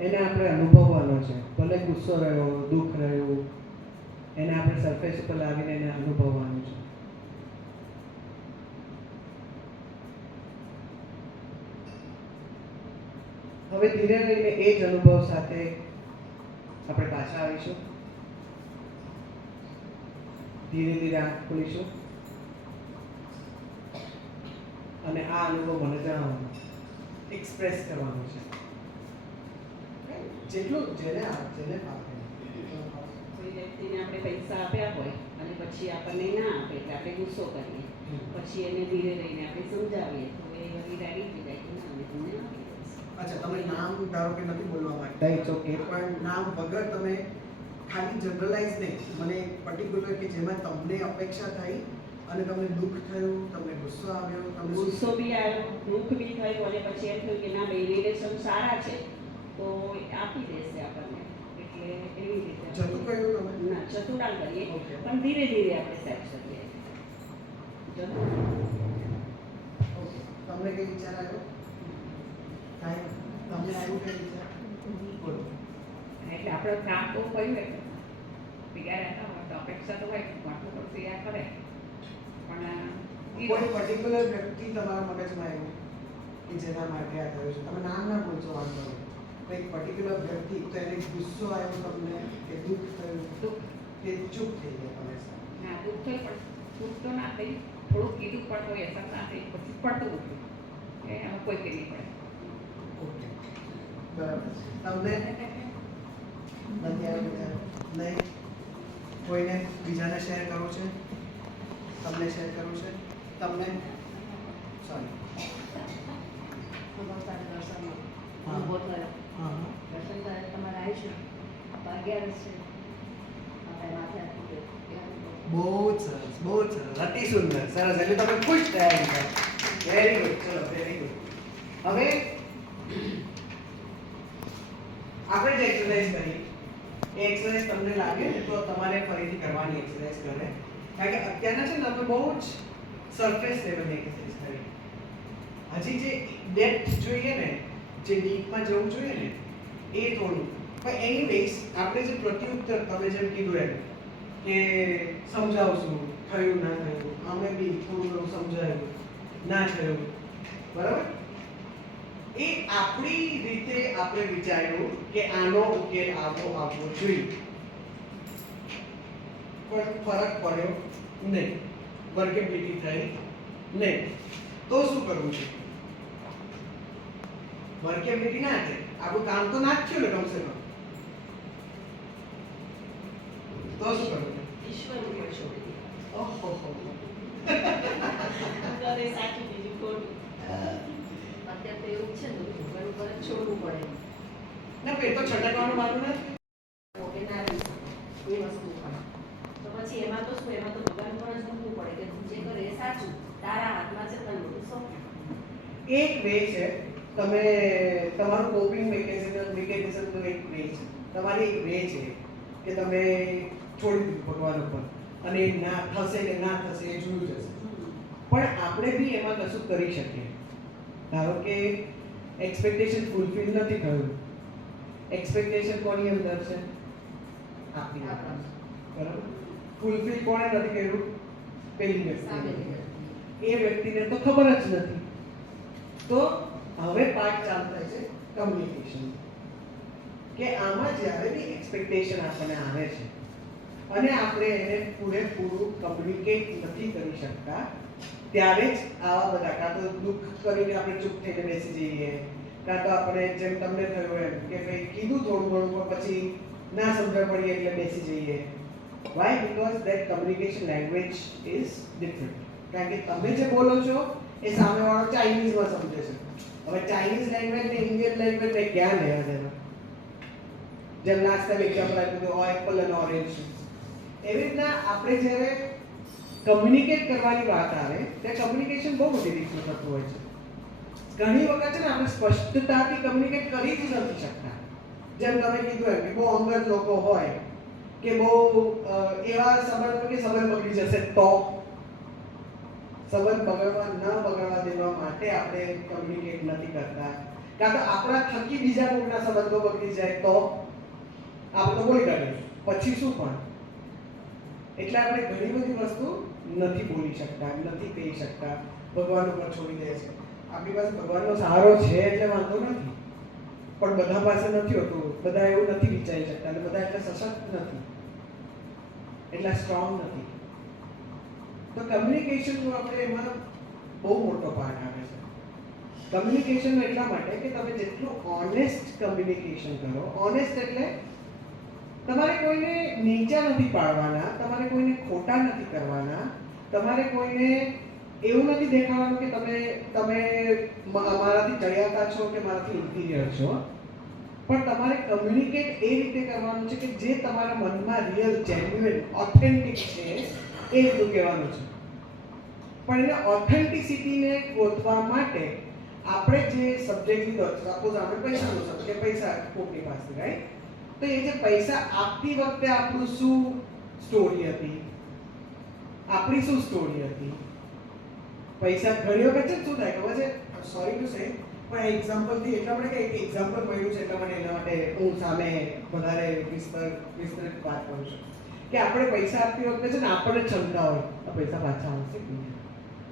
એને આપણે અનુભવવાનો છે. ભલે ગુસ્સો રહ્યો, દુઃખ રહ્યું, એને આપણે સરફેસ ઉપર લાવીને એને અનુભવવાનું છે. હવે ધીરે ધીરે એ જ અનુભવ સાથે આપણે પાછા આવીશું. ધીરે ધીરે આંખ ખોલીશું અને આ અનુભવ મને જણાવવાનો, એક્સપ્રેસ કરવાનો છે. જેટલું જેને ફાવે. કોઈ વ્યક્તિને આપણે પૈસા આપ્યા હોય અને પછી આપણને ના આપે એટલે આપણે ગુસ્સો કરીએ, પછી એને ધીરે રહીને આપણે સમજાવીએ તો એ વળી રાડી થઈ જાય કે ના અમે તમને આપી દઈશું. અચ્છા, તમે નામ ધારો કે નથી બોલવા માંગતા, ઇટ્સ ઓકે, પણ નામ વગર તમે ખાલી જનરલાઇઝ નહીં, મને પર્ટિક્યુલર કે જેમાં તમને અપેક્ષા થઈ અને તમને દુઃખ થયું, તમને ગુસ્સો આવ્યો, તમને ગુસ્સો બી આવ્યો, દુઃખ બી થયું અને પછી એમ થયું કે ના બે રિલેશન સારા છે તો આપી દેશે આપણને, એટલે એટલે એવી રીતે જતું કહ્યું તમે? ના ચતુરાલ કરીએ Okay. પણ ધીરે ધીરે આપણે સેટ કરીએ ઓકે. તમને કઈ વિચાર આવ્યો? કાંઈ? તમને આવ્યું કઈ વિચાર? બોલો. એટલે આપણે કામ તો કર્યું એટલે ભેગા રહેતા હોય તો અપેક્ષા તો હોય કે આટલું તો તૈયાર કરે પણ કોઈ પર્ટિક્યુલર વ્યક્તિ તમારા મગજમાં આવ્યું કે જેના માટે આ થયું છે? તમે નામ ના બોલશો વાંધો નહીં. કંઈક પર્ટિક્યુલર વ્યક્તિ, તો એને ગુસ્સો આવ્યો તમને કે દુઃખ થયું દુઃખ કે ચૂપ થઈ ગયા તમે સાહેબ? ના દુઃખ થયું પણ દુઃખ તો ના થઈ થોડુંક કીધું પણ કોઈ અસર ના થઈ પછી પડતું ઉઠ્યું કે આમાં કોઈ કે નહીં પડે ઓકે, બરાબર છે. તમને નથી આવ્યું વિચાર? નહીં? કોઈને બીજાને શેર કરવું છે? તમને શેર કરવું છે? તમને સોરી. ભગવતાના દર્શનમાં હા. ઊભો થયો. હા હા. દર્શન કરે તમારે આવીશું. અગિયારસ છે. આપણે માથે આપી દે. બહુ જ સરસ, બહુ જ સરસ, અતિ સુંદર, સરસ. એટલે તમે ખુશ થયા વિચાર. વેરી ગુડ, ચલો વેરી ગુડ. હવે આપણે જે એક્સરસાઇઝ કરી એ એક્સરસાઇઝ તમને લાગે ને તો તમારે ફરીથી કરવાની એક્સરસાઇઝ કરે. કારણ કે અત્યારના છે ને આપણે બહુ જ સરફેસ લેવલની એક્સરસાઇઝ કરી. હજી જે ડેપ્થ જોઈએ ને, જે ડીપમાં જવું જોઈએ ને, એ થોડું. પણ એનીવેઝ આપણે જે પ્રત્યુત્તર તમે જેમ કીધું એમ કે સમજાવશું, થયું ના થયું, અમે બી થોડું ઘણું સમજાયું, ના થયું, બરાબર? એ આપણી રીતે આપણે વિચાર્યું કે આનો ઉકેલ આવવો જોઈએ, પણ ફરક પડ્યો નહીં, વર્કેબિલિટી થઈ નહીં. તો શું કરવું છે? વર્કેબિલિટી ના થાય, આપણું કામ તો ના જ થયું ને કમસે કમ. તો શું કરવું છે? ઈશ્વર ઉપર છોડી દે. ઓહો કરે સાચું બીજું ખોટું. અત્યારે તો એવું છે ને ભગવાન ઉપર જ છોડવું પડે. ના પેટ તો છટકવાનું મારું નથી. પોતે ના રહી શકે એ વસ્તુ પણ. તો પછી એમાં તો શું, એમાં તો ભગવાન પર જ મૂકવું પડે કે તું જે કરે એ સાચું, તારા હાથમાં છે, તને બધું સોંપ્યું. એક વે છે, તમે તમારું કોપિંગ મિકેનિઝમનો એક વે છે. તમારી એક વે છે કે તમે છોડી દીધું ભગવાન ઉપર અને ના થશે કે ના થશે એ જોયું જશે. પણ આપણે બી એમાં કશું કરી શકીએ. ધારો કે એક્સપેક્ટેશન ફૂલફિલ નથી થયું. એક્સપેક્ટેશન કોની અંદર છે? આપણી અંદર. બરાબર? ફૂલફિલ કોણે નથી કર્યું? પેલી વ્યક્તિ. એ વ્યક્તિને તો ખબર જ નથી. તો હવે પાર્ટ ચાલુ થાય છે કમ્યુનિકેશન. કે આમાં જ્યારે બી એક્સપેક્ટેશન આપણને આવે છે અને આપણે એને પૂરેપૂરું કમ્યુનિકેટ નથી કરી શકતા, ત્યારે જ આવા બધા કાં તો દુઃખ કરીને આપણે ચૂપ થઈને બેસી જઈએ, કાં તો આપણે જેમ તમને થયું એમ કે ભાઈ કીધું થોડું ઘણું પણ પછી ના સમજણ પડી એટલે બેસી જઈએ. Why? Because that communication language is different. કારણ કે તમે જે બોલો છો એ સામેવાળો ચાઇનીઝમાં સમજે છે. હવે ચાઇનીઝ લેંગ્વેજ ને ઇન્ડિયન લેંગ્વેજ ને ક્યાં લેવા દેવા? જેમ લાસ્ટ ટાઈમ એક્ઝામ્પલ આપ્યું હતું એપલ અને ઓરેન્જ. એવી રીતના આપણે જ્યારે કમ્યુનિકેટ કરવાની વાત આવે ત્યારે કમ્યુનિકેશન બહુ બધી રીતનું થતું હોય છે. ઘણી વખત છે ને આપણે સ્પષ્ટતાથી કમ્યુનિકેટ કરી જ નથી શકતા. જેમ તમે કીધું એમ કે બહુ અંગત લોકો હોય કે બહુ એવા સંબંધ કે સંબંધ બગડી જશે તો સંબંધ બગડવા દેવા માટે આપણે કમ્યુનિકેટ નથી કરતા. કાં તો આપણા થકી બીજા કોઈના સંબંધો બગડી જાય તો આપણે તો બોલી કાઢીએ, પછી શું પણ? એટલે આપણે ઘણી બધી વસ્તુ નથી બોલી શકતા, નથી કહી શકતા, ભગવાન ઉપર છોડી દે છે. આપણી પાસે ભગવાનનો સહારો છે એટલે વાંધો નથી, પણ બધા પાસે નથી હોતું. બધા એવું નથી વિચારી શકતા અને બધા એટલે સશક્ત નથી, એટલા સ્ટ્રોંગ નથી. તો કમ્યુનિકેશનનો આપણે એમાં બહુ મોટો પાર્ટ આવે છે. કમ્યુનિકેશન એટલા માટે કે તમે જેટલું ઓનેસ્ટ કમ્યુનિકેશન કરો, ઓનેસ્ટ એટલે તમારે કોઈને નીચા નથી પાડવાના, તમારે કોઈને ખોટા નથી કરવાના, તમારે કોઈને એવું નથી દેખાડવાનું કે તમે મારાથી ચડિયાતા છો કે મારાથી ઇન્ફિરિયર છો. પણ તમારે કમ્યુનિકેટ એ રીતે કરવાનું છે કે જે તમારા મનમાં રિયલ, જેન્યુઇન, ઓથેન્ટિક છે એ રીતનું કહેવાનું છે. પણ એને ઓથેન્ટિસિટીને ગોતવા માટે આપણે જે સબ્જેક્ટ લીધો, સપોઝ આપણે પૈસાનો સબ્જેક્ટ, પૈસા કોકની પાસે, રાઈટ? તો એ જે પૈસા આપતી વખતે આપણું શું સ્ટોરી હતી, આપણી શું સ્ટોરી હતી? પૈસા ઘણી વખત છે શું થાય ખબર છે, સોરી ટુ સે, પણ એક્ઝામ્પલથી એટલા માટે કે એક એક્ઝામ્પલ મળ્યું છે એટલા માટે એના માટે હું સામે વધારે વિસ્તૃત વાત કરું છું કે આપણે પૈસા આપતી વખતે છે ને આપણને ચંદા હોય આ પૈસા પાછા આવશે કે નહીં,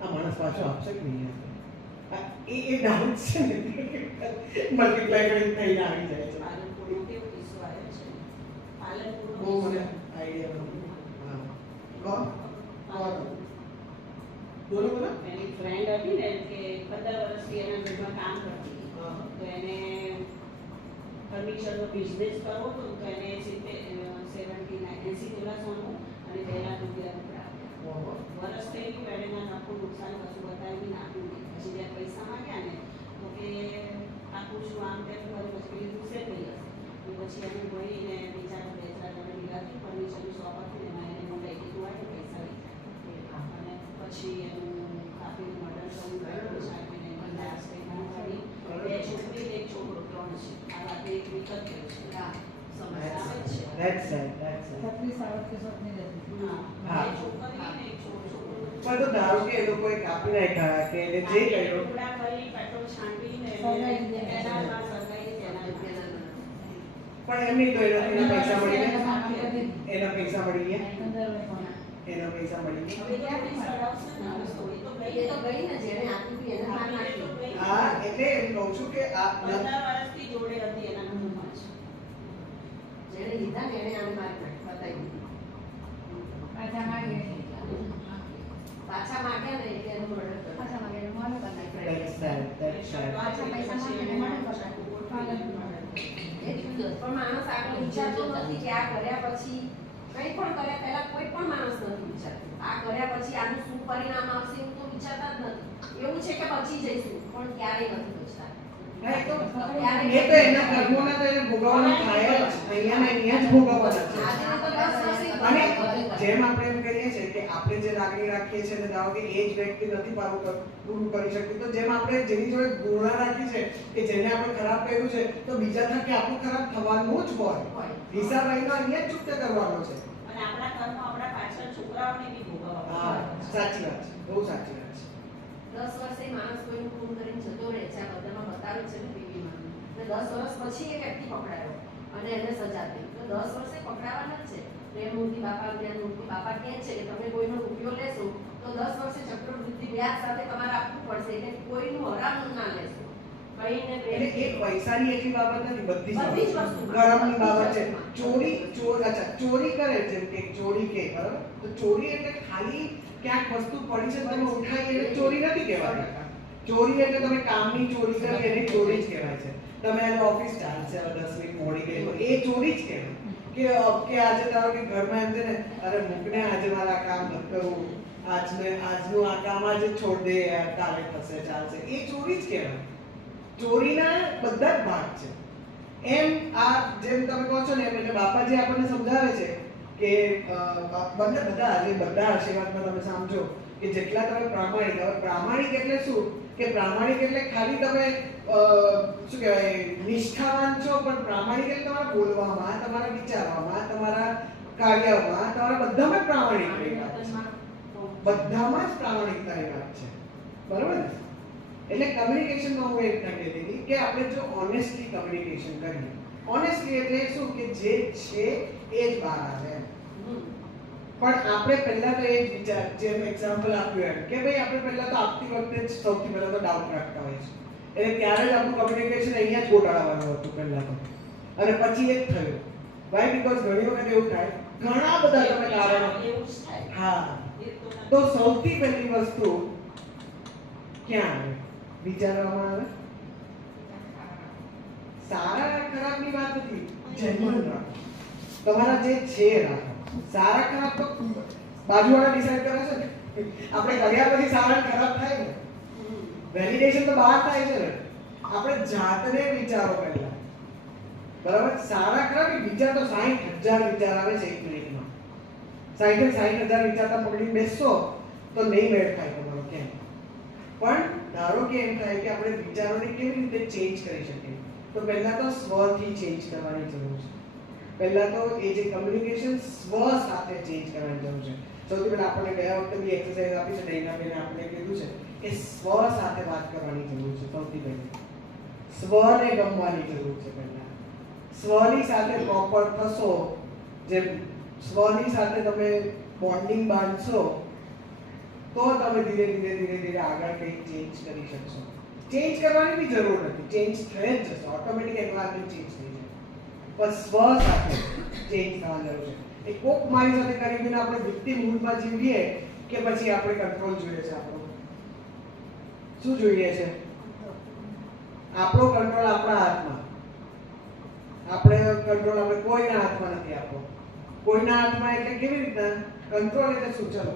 આ માણસ પાછો આપશે કે નહીં, એ ડાઉટ છે ને મલ્ટીપ્લાય કરીને થઈને આવી જાય છે. પાલનપુરનો કેવો કિસ્સો આવ્યો છે? પાલનપુરનો બહુ મને કિસ્સો. આઈડિયા નથી. હા કોણ બોલો બોલો. એની ફ્રેન્ડ હતી ને કે 15 વર્ષથી એના ઘરમાં કામ કરતી હતી. તો એને ફર્નિચરનો બિઝનેસ કરવો હતો તો એને 80 તોલા સોનું અને 2 લાખ રૂપિયા આપ્યા. વર્ષ થઈ ગયું એને ના આખું નુકસાન કશું બતાવી નાખ્યું નહીં. પછી જ્યારે પૈસા માંગ્યા ને તો કે આખું શું આમ તેમ કર્યું, પછી પેલી ગુસ્સે થઈ હશે. પછી એને ભાઈને બિચારા 2-4 જણા મિલાતી ફર્નિચરની શોપ હતી ને એમાં એને બોલાવી દીધું આ પૈસા લઈ જાય. અને પછી એનું કાપીને મર્ડર કરવું ગયું. પછી એને લાશ કંઈ કરી 2 છોકરી 1 છોકરો 3 છે. આ વાત એક વિકત થયું છે. હા, સમજ આવે જ છે. That's right, that's right. હા, 2 હા. છોકરી ને 1 છોકરો. પણ તો ધારો કે એ લોકોએ કાપી નાખ્યા કે એને જે કર્યું ટુકડા કરી પેટ્રોલ છાંટીને કેનાલમાં સળગાવી કેનાલમાં. પણ એમ નહીં તો એના પૈસા મળી ગયા, એના પૈસા મળી ગયા, એના પૈસા મળી ગયા. હવે ક્યાંથી સળગાવશે ને? હવે તો એ તો ગઈ ને, જેણે આપ્યું હતું એને માર નાખ્યું. હા એટલે એમ કહું છું કે આ 15 વર્ષથી જોડે હતી એના ઘરમાં જ. જેણે લીધા ને એણે આને મારી નાખ્યું, બતાવી દીધું. પાછા માંગ્યા ને એટલે એનું મર્ડર કર્યું. that's right, that's right. પણ માણસ આગળ વિચારતો નથી કે આ કર્યા પછી કંઈ પણ કર્યા પહેલા કોઈ પણ માણસ નથી વિચારતું. આ કર્યા પછી આનું શું પરિણામ આવશે એવું તો વિચારતા જ નથી. એવું છે કે બચી જઈશું પણ ક્યારેય નથી બચતા. હા, એ તો એના કર્મોના તો એને ભોગવવાના થાય જ, અહીંયા ને અહીંયા જ ભોગવવાના છે. આજે તો 10 વર્ષથી અને જેમ આપણે એમ કહીએ છીએ કે આપણે જે લાગણી રાખીએ છીએ ને ધારો કે એ જ વ્યક્તિ નથી પૂરું કરી શકતી, તો જેમ આપણે જેની જોડે ગુણા રાખી છે કે જેને આપણે ખરાબ કર્યું છે તો બીજા થકી આપણું ખરાબ થવાનું જ હોય. હિસાબ અહીંનો અહીંયા જ ચૂકતે કરવાનો છે. અને આપણા કર્મ આપણા પાછળ છોકરાઓને બી ભોગવવા હા, સાચી વાત છે, બહુ સાચી વાત છે. 10 વર્ષે માણસ કોઈનું ખૂન કરીને જતો રહે છે. આ બધામાં બતાવ્યું છે ને ટીવીમાં. અને 10 વર્ષ પછી એ વ્યક્તિ પકડાયો અને એને સજા થઈ. તો 10 વર્ષે પકડાવાના જ છે. પ્રેમમૂર્તિ બાપા, જ્ઞાનમૂર્તિ બાપા કહે છે કે તમે કોઈનો રૂપિયો લેશો તો 10 વર્ષે ચક્રવૃદ્ધિ વ્યાજ સાથે તમારે આપવું પડશે. એટલે કોઈનું હરામનું ના લેશો. કહીને એટલે એ પૈસાની એટલી બાબત નથી, બધી જ બધી જ બાબત. વસ્તુમાં. કર્મની બાબત છે. ચોરી કરે જેમ કે ચોરી કે બરાબર, તો ચોરી એટલે ખાલી ક્યાંક વસ્તુ પડી છે તમે ઉઠાવી એટલે ચોરી નથી કહેવાતી. ચોરી એટલે તમે કામની ચોરી કરી એની ચોરી જ કહેવાય છે. તમે આજે ઓફિસ ચાલશે 10 મિનિટ મોડી ગઈ તો એ ચોરી જ કહેવાય. કે આજે ધારો કે ઘરમાં એમ છે ને, અરે મૂકને આજે મારે આ કામ નથી કરવું, આજનું આ કામ આજે છોડ દે, કાલે થશે ચાલશે, એ ચોરી જ કહેવાય. ચોરીના બધા જ ભાગ છે. એમ આ જેમ તમે કહો છો ને એમ, એટલે બાપાજી આપણને સમજાવે છે કે બધા આશીર્વાદમાં તમે સમજો કે જેટલા તમે પ્રામાણિક, હવે પ્રામાણિક એટલે શું કે પ્રામાણિક એટલે ખાલી તમે શું કહેવાય નિષ્ઠાવાન છો, પણ પ્રામાણિક એટલે તમારા બોલવામાં, તમારા વિચારવામાં, તમારા કાર્યમાં, તમારા બધામાં જ પ્રામાણિકતાની વાત છે. બધામાં જ પ્રામાણિકતાની વાત છે, બરાબર ને? એટલે કમ્યુનિકેશનમાં હું એક કહેતી હતી કે આપણે જો ઓનેસ્ટલી કમ્યુનિકેશન કરીએ, ઓનેસ્ટલી એટલે શું કે જે છે એ જ બહાર આવે. પણ આપણે પહેલા તો એ જ વિચાર, જેમ એક્ઝામ્પલ આપ્યું એમ કે ભાઈ આપણે પહેલા તો આપતી વખતે જ સૌથી પહેલા તો ડાઉટ રાખતા હોઈએ છીએ. એટલે ત્યારે જ આપણું કમ્યુનિકેશન અહીંયા જ ગોટાળવાનું હતું પહેલા તો, અને પછી એ જ થયું. વાય બીકોઝ ઘણી વખત એવું થાય, ઘણા બધા તમે કારણો. એવું જ થાય. હા, તો સૌથી પહેલી વસ્તુ ક્યાં આવે? વિચારવામાં આવે. સારા ખરાબની વાત નથી, જેન્યુઇન રાખો, તમારા જે છે રાખો. સારા ખરાબ તો બાજુવાળા ડિસાઈડ કરે છે ને, આપણે કર્યા પછી સારા ખરાબ થાય ને, વેલિડેશન તો બહાર થાય છે ને. આપણે જાતને વિચારો પહેલા, બરાબર? સારા ખરાબ વિચાર તો 60,000 વિચાર આવે છે એક મિનિટમાં. 60,000 વિચારતા પકડીને બેસશો તો નહીં મેળ થાય તમારો. કેમ? પણ ધારો કે એમ થાય કે આપણે વિચારોને કેવી રીતે ચેન્જ કરી શકીએ, તો પહેલા તો સ્વથી ચેન્જ કરવાની જરૂર છે. પહેલા તો એ જે કમ્યુનિકેશન સ્વ સાથે ચેન્જ કરવાની જરૂર છે. સૌથી પહેલા આપણે ગયા વખતે બી એક્સરસાઇઝ આપી છે, ડૈનાબેને આપણે કીધું છે કે સ્વ સાથે વાત કરવાની જરૂર છે. સૌથી પહેલા સ્વને ગમવાની જરૂર છે. પહેલા સ્વની સાથે પ્રોપર થશો, જેમ સ્વની સાથે તમે બોન્ડિંગ બાંધશો, તો તમે ધીરે ધીરે આગળ કંઈક ચેન્જ કરી શકશો. ચેન્જ કરવાની બી જરૂર નથી, ચેન્જ થઈ જ જશે, ઓટોમેટિક એન્વાયરમેન્ટ ચેન્જ થઈ જાય. પણ સ્વ સાથે ચેન્જ થવા જરૂર છે. એ કોક મારી સાથે કરીને આપણે વિક્ટિમ મૂડમાં જીવીએ કે પછી આપણે કંટ્રોલ જોઈએ છે. આપણો શું જોઈએ છે? આપણો કંટ્રોલ આપણા હાથમાં. આપણે કંટ્રોલ આપણે કોઈના હાથમાં નથી આપણો. કોઈના હાથમાં એટલે કેવી રીતના? કંટ્રોલ એટલે શું? ચલો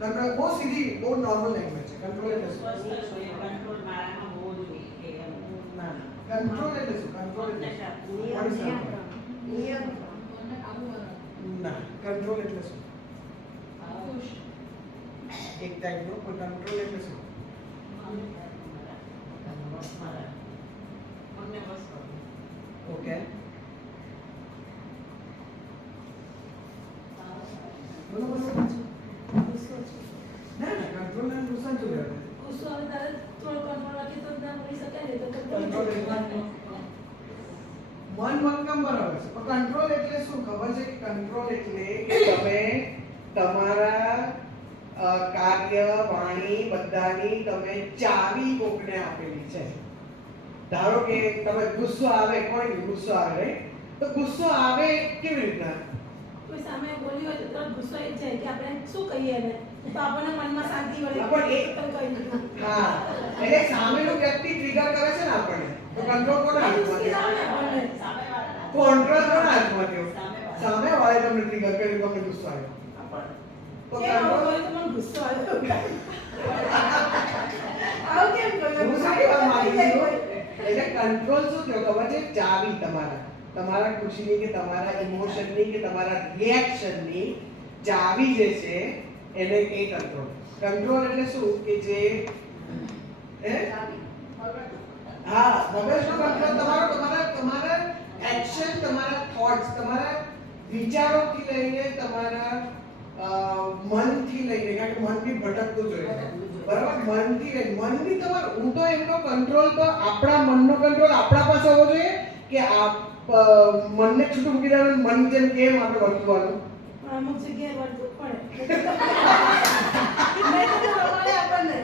કંટ્રોલ બહુ સીધી, બહુ નોર્મલ લેંગ્વેજ છે. કંટ્રોલ એટલે શું? કંટ્રોલ મારામાં હોવો જોઈએ કે ના, કંટ્રોલ એટલે શું? કંટ્રોલ એટલે શું? ના, કંટ્રોલ એટલે શું? એક ટાઈપનો પણ કંટ્રોલ એટલે શું? ઓકે, બોલો બોલો. ના ના, કંટ્રોલ અને ગુસ્સા શું છે? મન મક્કમ બરાબર છે, પણ કંટ્રોલ એટલે શું ખબર છે? કે કંટ્રોલ એટલે કે તમે તમારા કાર્ય, વાણી બધાની તમે ચાવી કોકને આપેલી છે. ધારો કે તમે ગુસ્સો આવે, કોઈ ગુસ્સો આવે, તો ગુસ્સો આવે કેવી રીતના? કોઈ સામે બોલી હોય તો તરત ગુસ્સો આવી જાય કે આપણે શું કહીએ એને, તો આપણને મનમાં શાંતિ મળે. પણ હા, એટલે સામેનો વ્યક્તિ ટ્રિગર કરે છે ને આપણને, તો કંટ્રોલ કોના હાથમાં છે? કંટ્રોલ કોના હાથમાં છે? સામે વાળે તમને ટ્રિગર કર્યું, તમને ગુસ્સો આવ્યો. તો કંટ્રોલ ગુસ્સો આવ્યો આવું કેમ કહ્યું? હું શું કહેવા માંગુ છું? એટલે કંટ્રોલ શું થયો ખબર છે? ચાવી તમારા ખુશીની કે તમારા ઇમોશનની કે તમારા રિએક્શનની ચાવી જે છે એને એ કંટ્રોલ. કંટ્રોલ એટલે શું? કે જે હા, મગજનો કંટ્રોલ તમારા એક્શન, તમારા થોટ્સ, તમારા વિચારોથી લઈને તમારા મનથી લઈને, કારણ કે મન બી ભટકતું જોઈએ છે, બરાબર? મનથી લઈને મનની તમારો, હું તો એમનો કંટ્રોલ તો આપણા મનનો કંટ્રોલ આપણા પાસે હોવો જોઈએ કે મનને છૂટું મૂકી દેવાનું, મન જેમ કેમ આપણે વર્તવાનું. અમુક જગ્યાએ વર્તવું પડે નહીં તો રમાડે આપણને.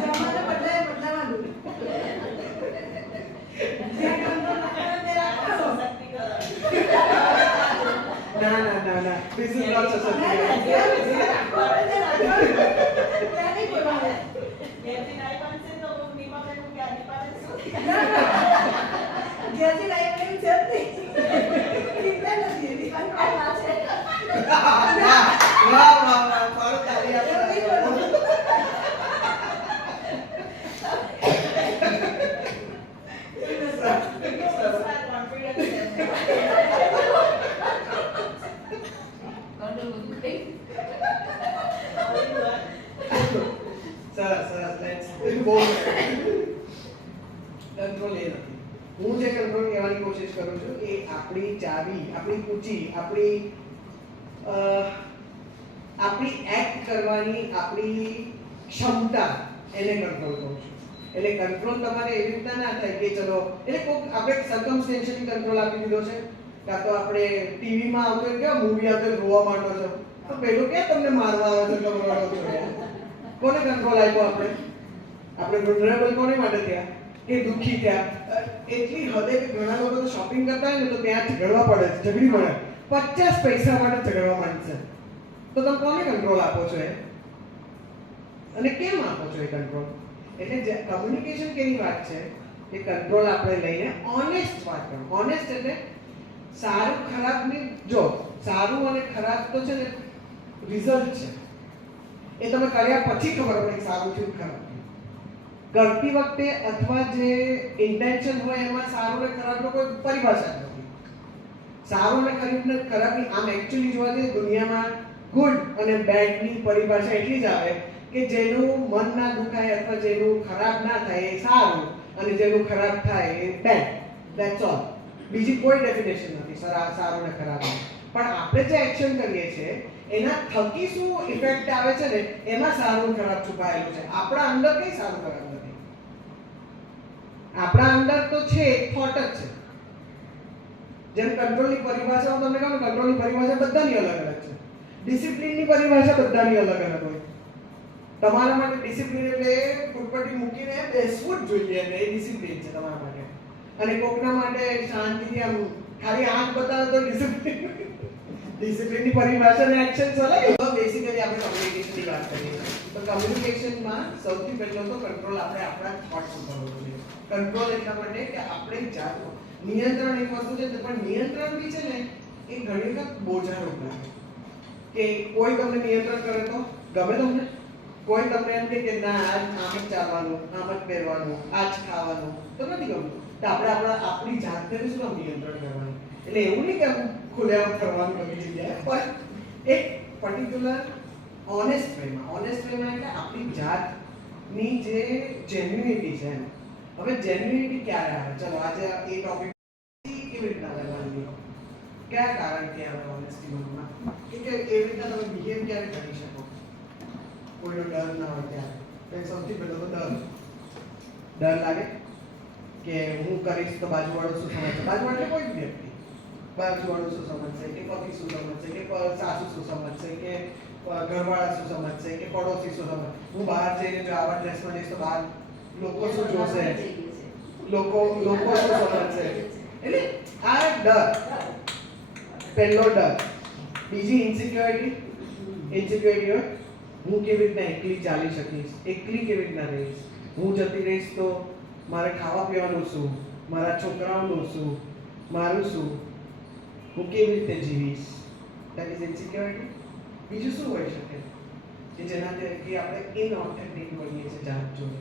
જમાને બદલાવાનું. જ્યાં કંટ્રોલ ના કરે તે રાખવાનો. ના, this is not ના, society. જ્યાં રાખવો પડે તે રાખવાનું. ત્યાં નહીં બોલવાનું. ઘેરથી નાઈ બનશે તો નિમાબેનનું ક્યાંથી પાડે શું? ના, જ્યાંથી લાઈફ એમ છે જ નહીં. ચિંતા નથી એની. કંટ્રોલ ના છે. વાહ, મારો તાળી આપો. સરસ, let's બહુ કંટ્રોલ એ નથી. હું જે કંટ્રોલ કહેવાની કોશિશ કરું છું એ આપણી ચાવી, આપણી કૂચી, આપણી એક્ટ કરવાની આપણી ક્ષમતા, એને કંટ્રોલ કરું છું. એટલે કંટ્રોલ તમારે એવી રીતના ના થાય કે ચલો, એટલે કોઈક આપણે સર્કમસ્ટેન્શિયલી કંટ્રોલ આપી દીધો છે, કાં તો આપણે ટીવીમાં આવતો કેવા મૂવી આવતો રોવા માંડો છો, તો પેલું ક્યાં તમને મારવા આવે છે, તમે રડો છો યાર? કોને કંટ્રોલ આપ્યો? આપણે વલ્નરેબલ કોને માટે થયા કે દુઃખી થયા? એટલી હદે કે ઘણા લોકો તો શોપિંગ કરતા હોય ને તો ત્યાં ઝઘડવા પડે છે, ઝઘડી પડે, 50 પૈસા માટે ઝઘડવા માંડશે. તો તમે કોને કંટ્રોલ આપો છો એ? અને કેમ આપો છો એ કંટ્રોલ? એટલે કમ્યુનિકેશન કેવી વાત છે કે કંટ્રોલ આપણે લઈને ઓનેસ્ટ વાત કરો. ઓનેસ્ટ એટલે સારું ખરાબની, જો સારું અને ખરાબ તો છે ને રિઝલ્ટ છે, એ તમે કર્યા પછી ખબર પડે કે સારું થયું ખરાબ થયું. કરતી વખતે અથવા જે ઇન્ટેન્શન હોય એમાં સારું અને ખરાબનો કોઈ પરિભાષા જ નથી. સારું અને ખરાબની આમ એકચ્યુઅલી જોવા જઈએ દુનિયામાં ગુડ અને બેડની પરિભાષા એટલી જ આવે કે જેનું મન ના દુખાય અથવા જેનું ખરાબ ના થાય એ સારું, અને જેનું ખરાબ થાય એ બેડ. That's all. બીજી કોઈ ડેફિનેશન નથી સારું ને ખરાબ. પણ આપણે જે એક્શન કરીએ છીએ એના થકી શું ઇફેક્ટ આવે છે ને એમાં સારું ખરાબ છુપાયેલું છે. આપણા અંદર કઈ સારું ખરાબ નથી. આપણા અંદર તો છે એક થોટ જ છે. જેમ કંટ્રોલની પરિભાષા હું તમને કહું, કંટ્રોલની પરિભાષા બધાની અલગ અલગ છે. ડિસિપ્લિનની પરિભાષા બધાની અલગ અલગ હોય. તમારા માટે ડિસિપ્લિન એટલે ફૂટપટ્ટી મૂકીને બેસવું જ જોઈએ એટલે એ ડિસિપ્લિન છે તમારા માટે. અને કોકના માટે શાંતિથી આમ ખાલી આંખ બતાવે તો ડિસિપ્લિન. ડિસિપ્લિનની પરિભાષા અને એક્શન્સ અલગ. બેસિકલી આપણે કમ્યુનિકેશનની વાત કરીએ તો કમ્યુનિકેશનમાં સૌથી પહેલો તો કંટ્રોલ આપણે આપણા થોટ્સ ઉપર હોવો જોઈએ. કંટ્રોલ એટલા માટે કે આપણે જાતનો નિયંત્રણ એક વસ્તુ છે પણ નિયંત્રણ બી છે ને એ ઘણી વખત બોજારૂપ લાગે. કે કોઈ તમને નિયંત્રણ કરે તો ગમે તમને, કોઈ તમને એમ કે ના આમ જ ચાલવાનું, આમ જ પહેરવાનું, આ જ ખાવાનું તો નથી ગમતું. તો આપણે આપણી જાતને શું કામ નિયંત્રણ કરવાનું? એટલે એવું નહીં કે ખુલ્લેઆમ ફરવાનું બધી જગ્યાએ, પણ એક પર્ટિક્યુલર ઓનેસ્ટ વેમાં એટલે આપણી જાતની જે જેન્યુઇનિટી છે. હવે જેન્યુઇનિટી ક્યારે આવે? ચલો આજે એ ટોપિક કેવી રીતના લેવાની, કયા કારણથી આવે ઓનેસ્ટી મનમાં? કે એવી રીતના તમે બિહેવ ક્યારે કરી શકો, કોઈનો ડર ના હોય ત્યારે. તો સૌથી પહેલો તો ડર લાગે કે હું કરીશ તો બાજુવાળો શું સમજશે. બાજુવાળો એટલે કોઈ જ વ્યક્તિ, બાજુવાળો શું સમજશે, કે પતિ શું સમજશે, કે સાસુ શું સમજશે, કે ઘરવાળા શું સમજશે, કે પડોશી શું સમજશે. હું બહાર જઈને જો આવા ડ્રેસમાં જઈશ તો બહાર લોકો શું જોશે, લોકો શું સમજશે. એટલે આ ડર, પહેલો ડર. બીજી ઇન્સિક્યોરિટી હોય, હું કેવી રીતના એકલી ચાલી શકીશ, એકલી કેવી રીતના રહીશ, હું જતી રહીશ તો મારે ખાવા પીવાનું શું, મારા છોકરાઓનું શું, મારું શું, હું કેવી રીતે જીવીશ. That is insecurity. બીજું શું હોઈ શકે કે જેનાથી આપણે ઇનઓથેન્ટિક બનીએ છીએ જાત જોડે.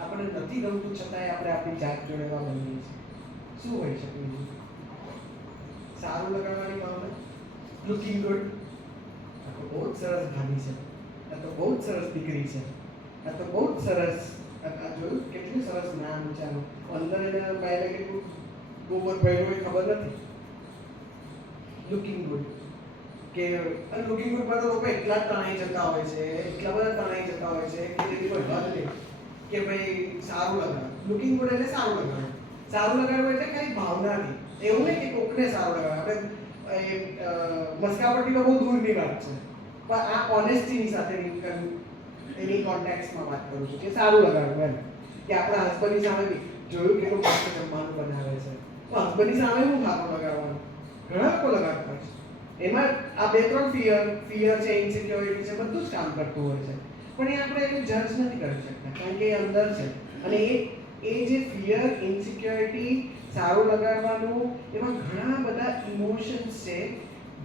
આપણે નથી ગમતું છતાંય આપણે આપણી જાત જોડે એવા બનીએ છીએ. શું હોઈ શકે બીજું? સારું લગાડવાની ભાવના, લુકિંગ ગુડ. આ તો બહુ જ સરસ ભાભી છે, આ તો બહુ જ સરસ દીકરી છે, આ તો બહુ જ સરસ, આ જોયું કેટલું સરસ નામ છે આનું. અંદર એના બાયલે કેટલું ગોબર ભર્યું હોય ખબર નથી. લુકિંગ ગુડ કે લુકિંગ ગુડ પર તો લોકો એટલા તણાઈ જતા હોય છે, એટલા બધા તણાઈ જતા હોય છે કે જેની કોઈ હદ નહીં કે ભાઈ સારું લગાડ. લુકિંગ ગુડ એટલે સારું લગાડ. સારું લગાડવું એટલે કઈ ભાવનાથી. એવું નહીં કે કોકને સારું લગાડ. આપણે મસ્કાપટ્ટી તો બહુ દૂરની વાત છે, પણ આ ઓનેસ્ટીની સાથે એની કોન્ટેક્સમાં વાત કરું છું કે સારું લગાડવું એમ. કે આપણા હસબન્ડની સામે બી જોયું કેટલું મસ્ત જમવાનું બનાવે છે, તો હસબન્ડની સામે હું સારું લગાડવાનું. ઘણા લોકો લગાડતા છે. એમાં આ બે ત્રણ ફિયર છે, ઇન્સિક્યોરિટી છે, બધું જ કામ કરતું હોય છે. પણ એ આપણે એનું જજ નથી કરી શકતા કારણ કે એ અંદર છે. અને એ જે ફિયર, ઇન્સિક્યોરિટી, સારું લગાડવાનું, એમાં ઘણા બધા ઇમોશન્સ છે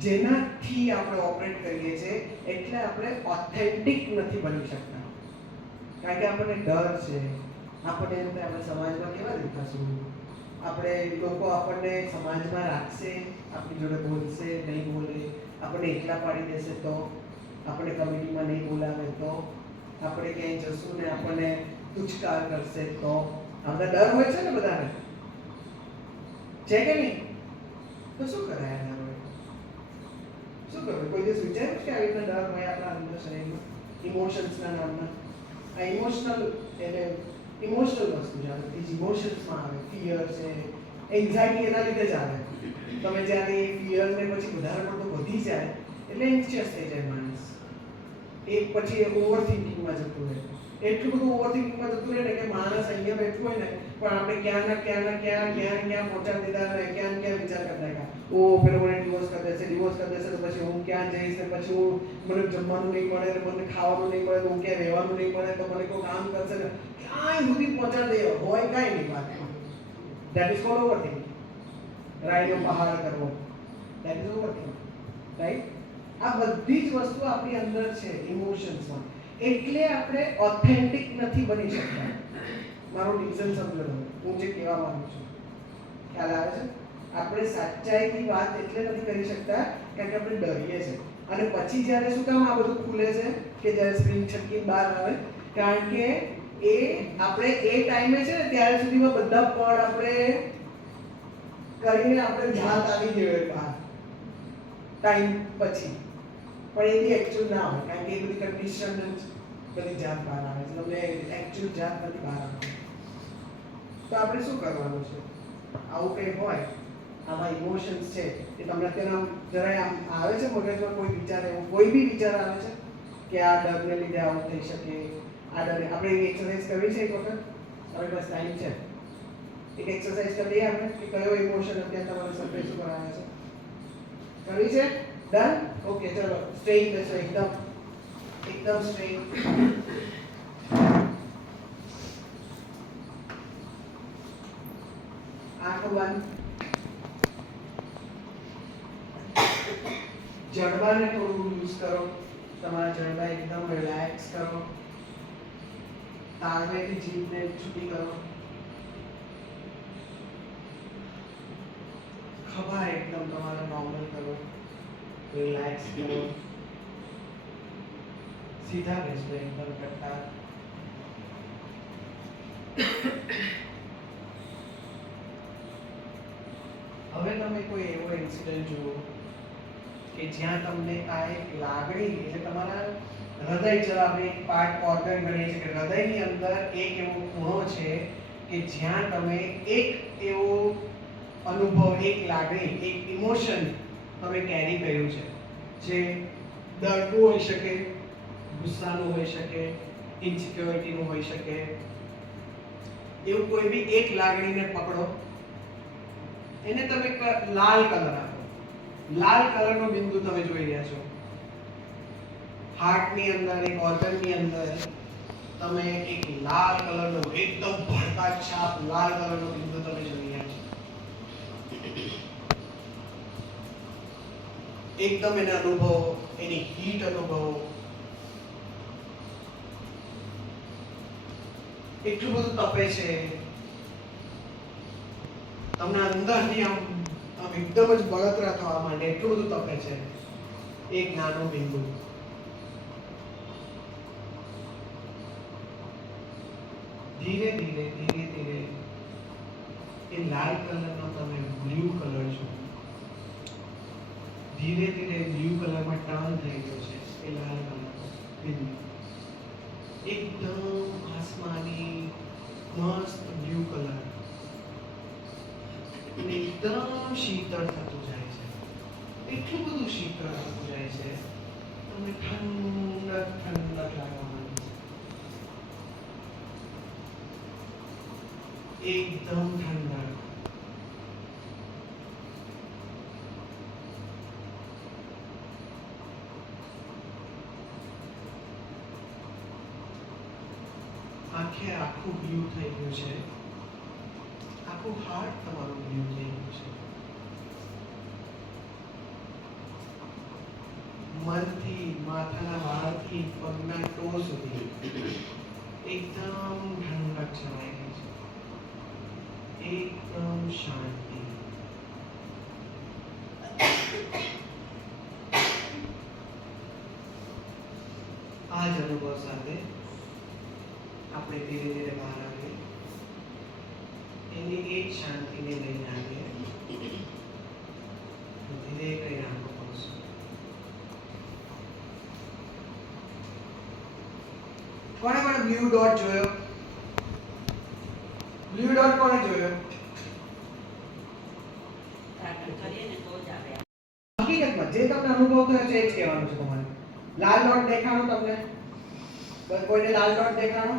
જેનાથી આપણે ઓપરેટ કરીએ છીએ. એટલે આપણે ઓથેન્ટિક નથી બની શકતા કારણ કે આપણને ડર છે. આપણને એમ આપણે સમાજમાં કેવા દેખાશું, આપણે લોકો આપણને સમાજમાં રાખશે, આપણી જોડે બોલશે, નહીં બોલે, આપણને એકલા પાડી દેશે તો, આપણે કમિટીમાં નહીં બોલાવે તો, આપણે ક્યાંય જશું ને આપણને તુચ્છકાર કરશે તો. આ બધા ડર હોય છે ને બધાને, છે કે નહીં? તો શું કરાય એના હોય? શું કરવું? કોઈ દિવસ વિચાર્યું કે આવી રીતના ડર હોય આપણા અંદર શરીરમાં ઇમોશન્સના નામના? આ ઇમોશનલ એટલે ઇમોશનલ વસ્તુ છે. આપણે ઇમોશન્સમાં આવે ફિયર છે, એન્ઝાઇટી એના લીધે જ આવે. તમે જ્યારે ફિયરને પછી વધારે પડતો વધી જાય એટલે એન્શિયસ થઈ જાય માણસ. એક પછી ઓવર થિંકિંગમાં જતું રહે. એટલું બધું ઓવર થિંકિંગમાં જતું રહે ને કે માણસ અહીંયા બેઠું હોય ને પણ આપણે ક્યાં પહોંચાડી દીધા ને ક્યાં વિચાર કરી નાખ્યા. ઓ પેલો મને ડિવોર્સ કરી દેશે તો પછી હું ક્યાં જઈશ ને પછી હું મને જમવાનું નહીં મળે ને મને ખાવાનું નહીં મળે તો હું ક્યાં રહેવાનું નહીં મળે તો મને કોઈ કામ કરશે ને ક્યાંય સુધી પહોંચાડી દે હોય કાંઈ નહીં વાત. That is called over thinking. રાઈનો પહાડ કરવો, that is over thinking, right? આ બધી જ વસ્તુ આપણી અંદર છે ઇમોશન્સમાં. એટલે આપણે ઓથેન્ટિક નથી બની શકતા. મારું રીઝન સમજો તમે, હું જે કહેવા માંગુ છું ખ્યાલ આવે છે? આપણે સાચ્ચાઈથી વાત એટલે નથી કરી શકતા કારણ કે આપણે ડરીએ છીએ. અને પછી જ્યારે શું કામ આ બધું ખુલે છે કે જ્યારે સ્પ્રિંગ છટકી બહાર આવે, કારણ કે એ આપણે એ ટાઈમે છે ને ત્યારે સુધીમાં બધા પડ આપણે કરીને આપણે જાત આવી ગયો બહાર ટાઈમ પછી, પણ એ બી એકચ્યુઅલ ના હોય કારણ કે એ બધી કન્ડિશન બધી જાત બહાર આવે છે, તમને એકચ્યુઅલ જાત નથી બહાર આવતી. તો આપણે શું કરવાનું છે? આવું કંઈ હોય, આવા ઇમોશન્સ છે એ તમને અત્યારે આમ જરાય આમ આવે છે મગજમાં કોઈ વિચાર, એવો કોઈ બી વિચાર આવે છે કે આ ડરને લીધે આવું થઈ શકે, આ ડર આપણે એવી એક્સરસાઇઝ કરવી છે એક વખત, હવે બસ ટાઈમ છે એક એક્સરસાઇઝ કરી લઈએ આપણે કે કયો ઇમોશન અત્યારે તમારે સરફેસ ઉપર આવે છે. કરવી છે? ડન? ઓકે ચલો સ્ટ્રેટ બેસો, એકદમ સ્ટ્રેટ. આંખો બંધ. જડબાને થોડું લૂઝ કરો, તમારા જડબા એકદમ રિલેક્સ કરો, તાળવેથી જીભને છૂટી કરો, ખભા એકદમ તમારા નોર્મલ કરો, રિલેક્સ કરો, સીધા બેસો એકદમ કટ્ટા. હવે તમે કોઈ એવો ઇન્સિડન્ટ જુઓ કે જ્યાં તમને આ એક લાગણી, એટલે તમારા હૃદય, ચલો આપણે એક પાર્ટ ઓર્ગન ગણીએ છીએ કે હૃદયની અંદર એક એવો ખૂણો છે કે જ્યાં તમે એક એવો અનુભવ, એક લાગણી, એક ઇમોશન તમે કેરી કર્યું છે, જે દર્દનું હોઈ શકે, ગુસ્સાનું હોઈ શકે, ઇન્સિક્યોરિટીનું હોઈ શકે. એવું કોઈ બી એક લાગણીને પકડો, એને તમે લાલ કલર આપો. લાલ કલરનો બિંદુ તમે જોઈ રહ્યા છો. હાર્ટની અંદર, એક ઓર્ગનની અંદર તમે એક લાલ કલરનો, એકદમ ભડકા છાપ લાલ કલરનો બિંદુ તમે જોઈ રહ્યા છો. એકદમ એને અનુભવો, એની હીટ અનુભવો. એટલું બધું તપે છે, તમને અંદરથી આમ એકદમ જ બળતરા થવા માંડે, એટલું બધું તપે છે. એક નાનું બિંદુ. ધીરે ધીરે ધીરે ધીરે એ લાલ કલરનો તમે બ્લુ કલર છો. ધીરે ધીરે બ્લુ કલરમાં ટર્ન થઈ ગયો છે એ લાલ કલરનો બિંદુ. એકદમ આસમાની મસ્ત બ્લુ કલર, એકદમ શીતળ થતું જાય છે. એટલું બધું શીતળ થતું જાય છે, તમને ઠંડક ઠંડક લાગવા માંડે છે. એકદમ ઠંડક. આખે આખું બ્લુ થઈ ગયું છે. આખું હાર્ટ તમારું બ્લુ થઈ ગયું છે. મનથી, માથાના વાળથી પગના ટો સુધી એકદમ ઠંડક છવાઈ ગઈ છે. એકદમ શાંતિ. આ જ અનુભવ સાથે આપણે ધીરે ધીરે બહાર આવીએ, એની એક શાંતિને લઈને આવીએ. ધીરે કરીને આંખો ખોલશો. કોણે કોણે બ્લુ ડોટ જોયો? બ્લુ ડોટ કોણે જોયો? કરીએ ને તો જ આવે. હકીકતમાં જે તમને અનુભવ થયો છે એ જ કહેવાનું છે તમારે. લાલ ડોટ દેખાણો તમને? કોઈને લાલ ડોટ દેખાણો?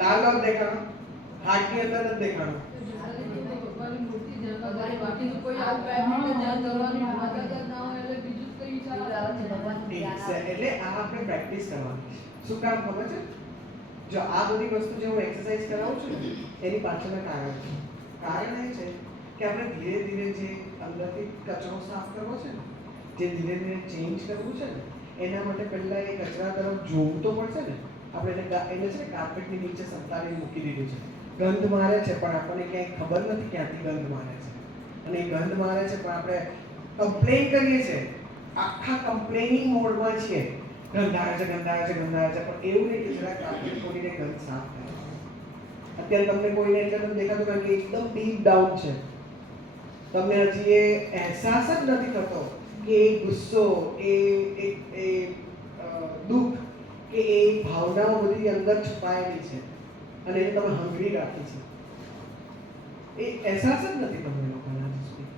લાલ ડોટ દેખાણો? હાર્ટની અંદર નથી દેખાણો? એટલે આ આપણે પ્રેક્ટિસ કરવાની. શું કામ ખબર છે? જો આ બધી વસ્તુ જે હું એક્સરસાઇઝ કરાવું છું ને એની પાછળનું કારણ છે. કારણ એ છે કે આપણે ધીરે ધીરે જે અંદરથી કચરો સાફ કરવો છે ને, જે ધીરે ધીરે ચેન્જ કરવું છે ને, એના માટે પહેલા એ કચરા તરફ જોવું તો પડશે ને. આપણે એને છે ને કાર્પેટની નીચે સંતાડી મૂકી દીધું છે. ગંધ મારે છે પણ આપણને ક્યાંય ખબર નથી ક્યાંથી ગંધ મારે છે. અને એ ગંધ મારે છે પણ આપણે કમ્પ્લેન કરીએ છીએ, આખા કમ્પ્લેનિંગ મોડમાં છીએ. ગંધ આવે છે, ગંધ આવે છે, ગંધ આવે છે, પણ એવું નહીં કે જરા કાર્પેટ ખોલીને ગંધ સાફ કરે. અત્યારે તમને કોઈને એટલે નથી દેખાતું કારણ કે એકદમ ડીપ ડાઉન છે. તમને હજી એ અહેસાસ જ નથી થતો કે એ ગુસ્સો, એ દુઃખ કે એ ભાવનાઓ બધી અંદર છુપાયેલી છે અને એને તમે હંગરી રાખી છે. એ અહેસાસ જ નથી તમને લોકોને હજી સુધી.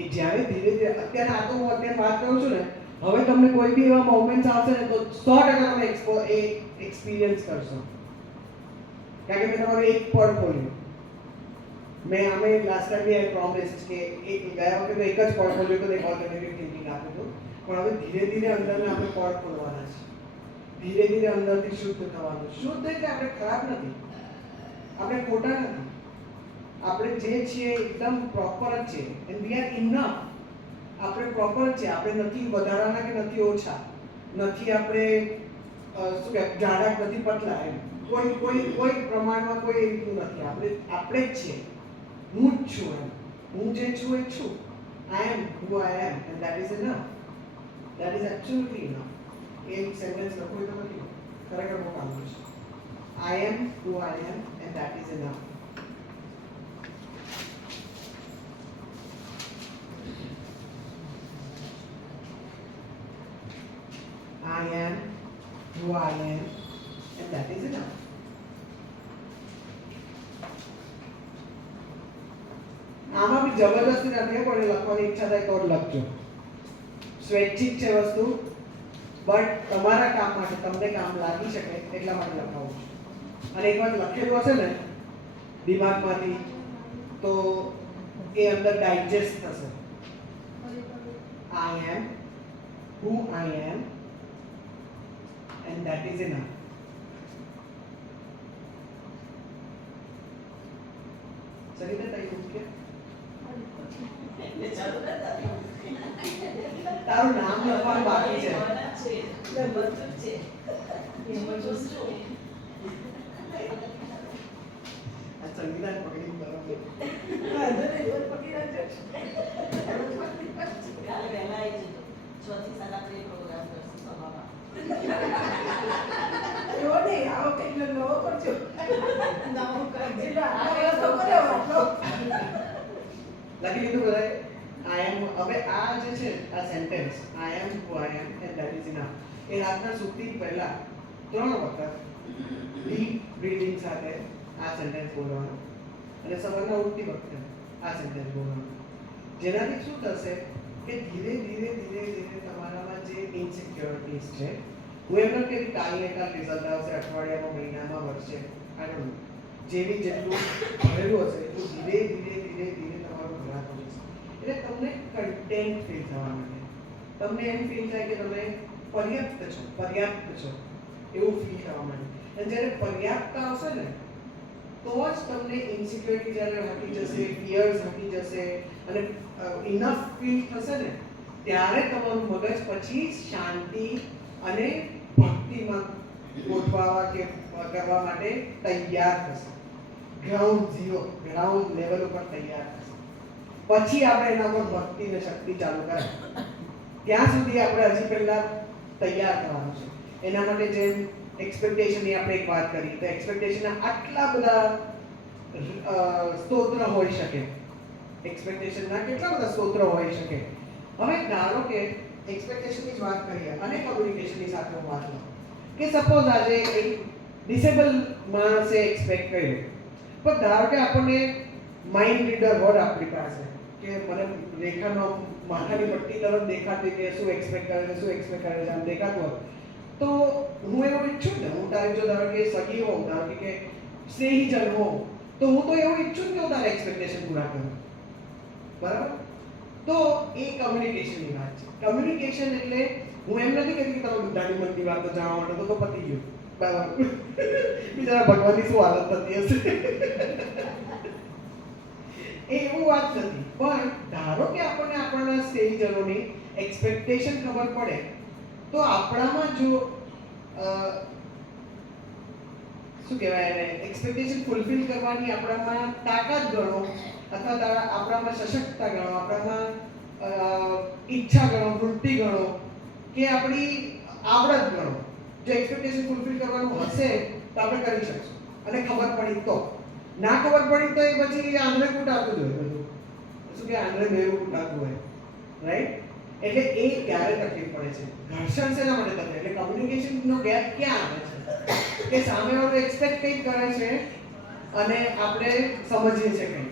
એ જ્યારે ધીરે ધીરે અત્યારે આ તો હું અત્યારે વાત કરું છું ને, હવે તમને કોઈ બી એવા મોમેન્ટ્સ આવશે ને તો 100% તમે એક્સપિરિયન્સ કરશો. કારણ કે મેં તમારું એક પળ ખોલ્યું. મેં અમે લાસ્ટ ટાઈમ બી આઈ પ્રોમિસ કે એક ગયા વખતે એક જ પળ ખોલ્યું તો એક ઓલ્ટરનેટિવ થિંકિંગ આપ્યું હતું. પણ હવે ધીરે ધીરે અંદરના આપણે પળ ખોલવાના છે. ધીરે ધીરે અંદરથી શુદ્ધ થવાનું. શુદ્ધ એટલે આપણે ખરાબ નથી, આપણે ખોટા નથી, આપણે જે છીએ એકદમ પ્રોપર જ છે. And we are enough. આપણે પ્રોપર જ છે. આપણે નથી વધારાના કે નથી ઓછા, નથી આપણે શું કહેવાય જાડા નથી પતલા, એમ કોઈ પ્રમાણમાં કોઈ એવું નથી. આપણે જ છીએ. હું જ છું, એમ હું જે છું એ છું. I am who I am and that is enough. That is absolutely enough. એ સેન્ટેન્સ લખવું તો નથી, ખરેખર બહુ કામ છે. I am who I am and that is enough. I am who I am and that is enough. આમાં બી જબરદસ્તી નથી પણ લખવાની ઈચ્છા થાય તો જ લખજો. સ્વૈચ્છિક છે વસ્તુ, બટ તમારા કામ માટે, તમને કામ લાગી શકે એટલા માટે લખાવું છું. અને એક વાર લખેલું હશે ને દિમાગમાંથી તો એ અંદર ડાયજેસ્ટ થશે. I am who I am and that is enough. Sarita તારી મુખ્ય તારું નામ લખવાનું બાકી છે. આ સંગીતા પકડી બરાબર. લખી લીધું બધાએ? I am. હવે આ જે છે આ sentence I am who I am and that is enough, એ રાતના સૂતી પહેલા 3 વખત ડીપ બ્રીથિંગ સાથે આ સેન્ટેન્સ બોલવાનું અને સવારના ઉઠતી વખતે આ સેન્ટેન્સ બોલવાનું. જેનાથી શું થશે કે ધીરે ધીરે ધીરે ધીરે તમારામાં જે ઇનસિક્યોરિટીઝ છે, હું એમ નથી કહેતી કાલને કાલ રિઝલ્ટ આવશે, અઠવાડિયામાં, મહિનામાં, વર્ષે, આઈ ડોન્ટ નો, જેવી જેટલું ભરેલું હશે એટલું ધીરે ધીરે ધીરે ધીરે તમારું ભરાતું જશે. એટલે તમને કન્ટેન્ટ ફીલ થવા માંડે. તમને એમ ફીલ થાય કે તમે પર્યાપ્ત છો એવું ફીલ થવા માંડે. અને જ્યારે પર્યાપ્તતા આવશે ને તો જ તમને ઇન્સિક્યોરિટી જ્યારે હટી જશે, ફિયર્સ હટી જશે અને ઇનફ ફીલ થશે ને ત્યારે તમારું મગજ પછી શાંતિ અને ભક્તિમાં ગોઠવાવા કે કરવા માટે તૈયાર થશે. ગ્રાઉન્ડ ઝીરો, ગ્રાઉન્ડ લેવલ ઉપર તૈયાર થશે. પછી આપણે એના પર ભક્તિ અને શક્તિ ચાલુ કરાય. ત્યાં સુધી આપણે હજી પહેલા તૈયાર થવાનું છે. એના માટે જેમ એક્સપેક્ટેશનની આપણે એક વાત કરી, તો એક્સપેક્ટેશનના આટલા બધા સ્તોત્ર હોઈ શકે. એક્સપેક્ટેશનના કેટલા બધા સ્તોત્ર હોઈ શકે. હવે ધારો કે એક્સપેક્ટેશનની જ વાત કરીએ અને કમ્યુનિકેશનની સાથે હું વાત લઉં કે સપોઝ આજે એક ડિસેબલ માણસે એક્સપેક્ટ કર્યું, પણ ધારો કે આપણને માઇન્ડ રીડર હોય આપણી પાસે કે મને રેખાનો માથાની પટ્ટી તરફ દેખાતી કે શું એક્સપેક્ટ કરે છે, શું એક્સપેક્ટ કરે છે આમ દેખાતું હોય, તો હું એવું ઈચ્છું ને, હું તારી જો ધારો કે સગી હોઉં, ધારો કે સ્નેહીજન હોઉં, તો હું તો એવું ઈચ્છું કે હું તારા એક્સપેક્ટેશન પૂરા કરું. બરાબર? તો એ કમ્યુનિકેશનની વાત છે. કમ્યુનિકેશન એટલે હું એમ નથી કહેતી કે તમે બધાની મનની વાતો જાણવા માટે તો પતી ગયું. બરાબર? બિચારા ભગવાનની શું હાલત થતી હશે. એ એવું વાત નથી. પણ ધારો કે આપણને આપણા સ્નેહીજનોની એક્સપેક્ટેશન ખબર પડે તો આપણામાં જો શું કહેવાય એને એક્સપેક્ટેશન ફૂલફિલ કરવાની આપણામાં તાકાત ગણો અથવા આપણામાં સશક્તતા ગણો, આપણામાં ઈચ્છા ગણો, વૃત્તિ ગણો કે આપણી આવડત ગણો, જો એક્સપેક્ટેશન ફૂલફિલ કરવાનું હશે તો આપણે કરી શકશું. અને ખબર પડી તો. ના ખબર પડી તો એ પછી આંધળે કૂટાતું જ હોય બધું. શું કે આંધળે બેવું કૂટાતું હોય, રાઈટ? એટલે એ ક્યારે તકલીફ પડે છે? ઘર્ષણ શેના માટે થતું? એટલે કમ્યુનિકેશનનો ગેપ ક્યાં આવે છે? કે સામેવાળો એક્સપેક્ટ કંઈક કરે છે અને આપણે સમજીએ છીએ કંઈક.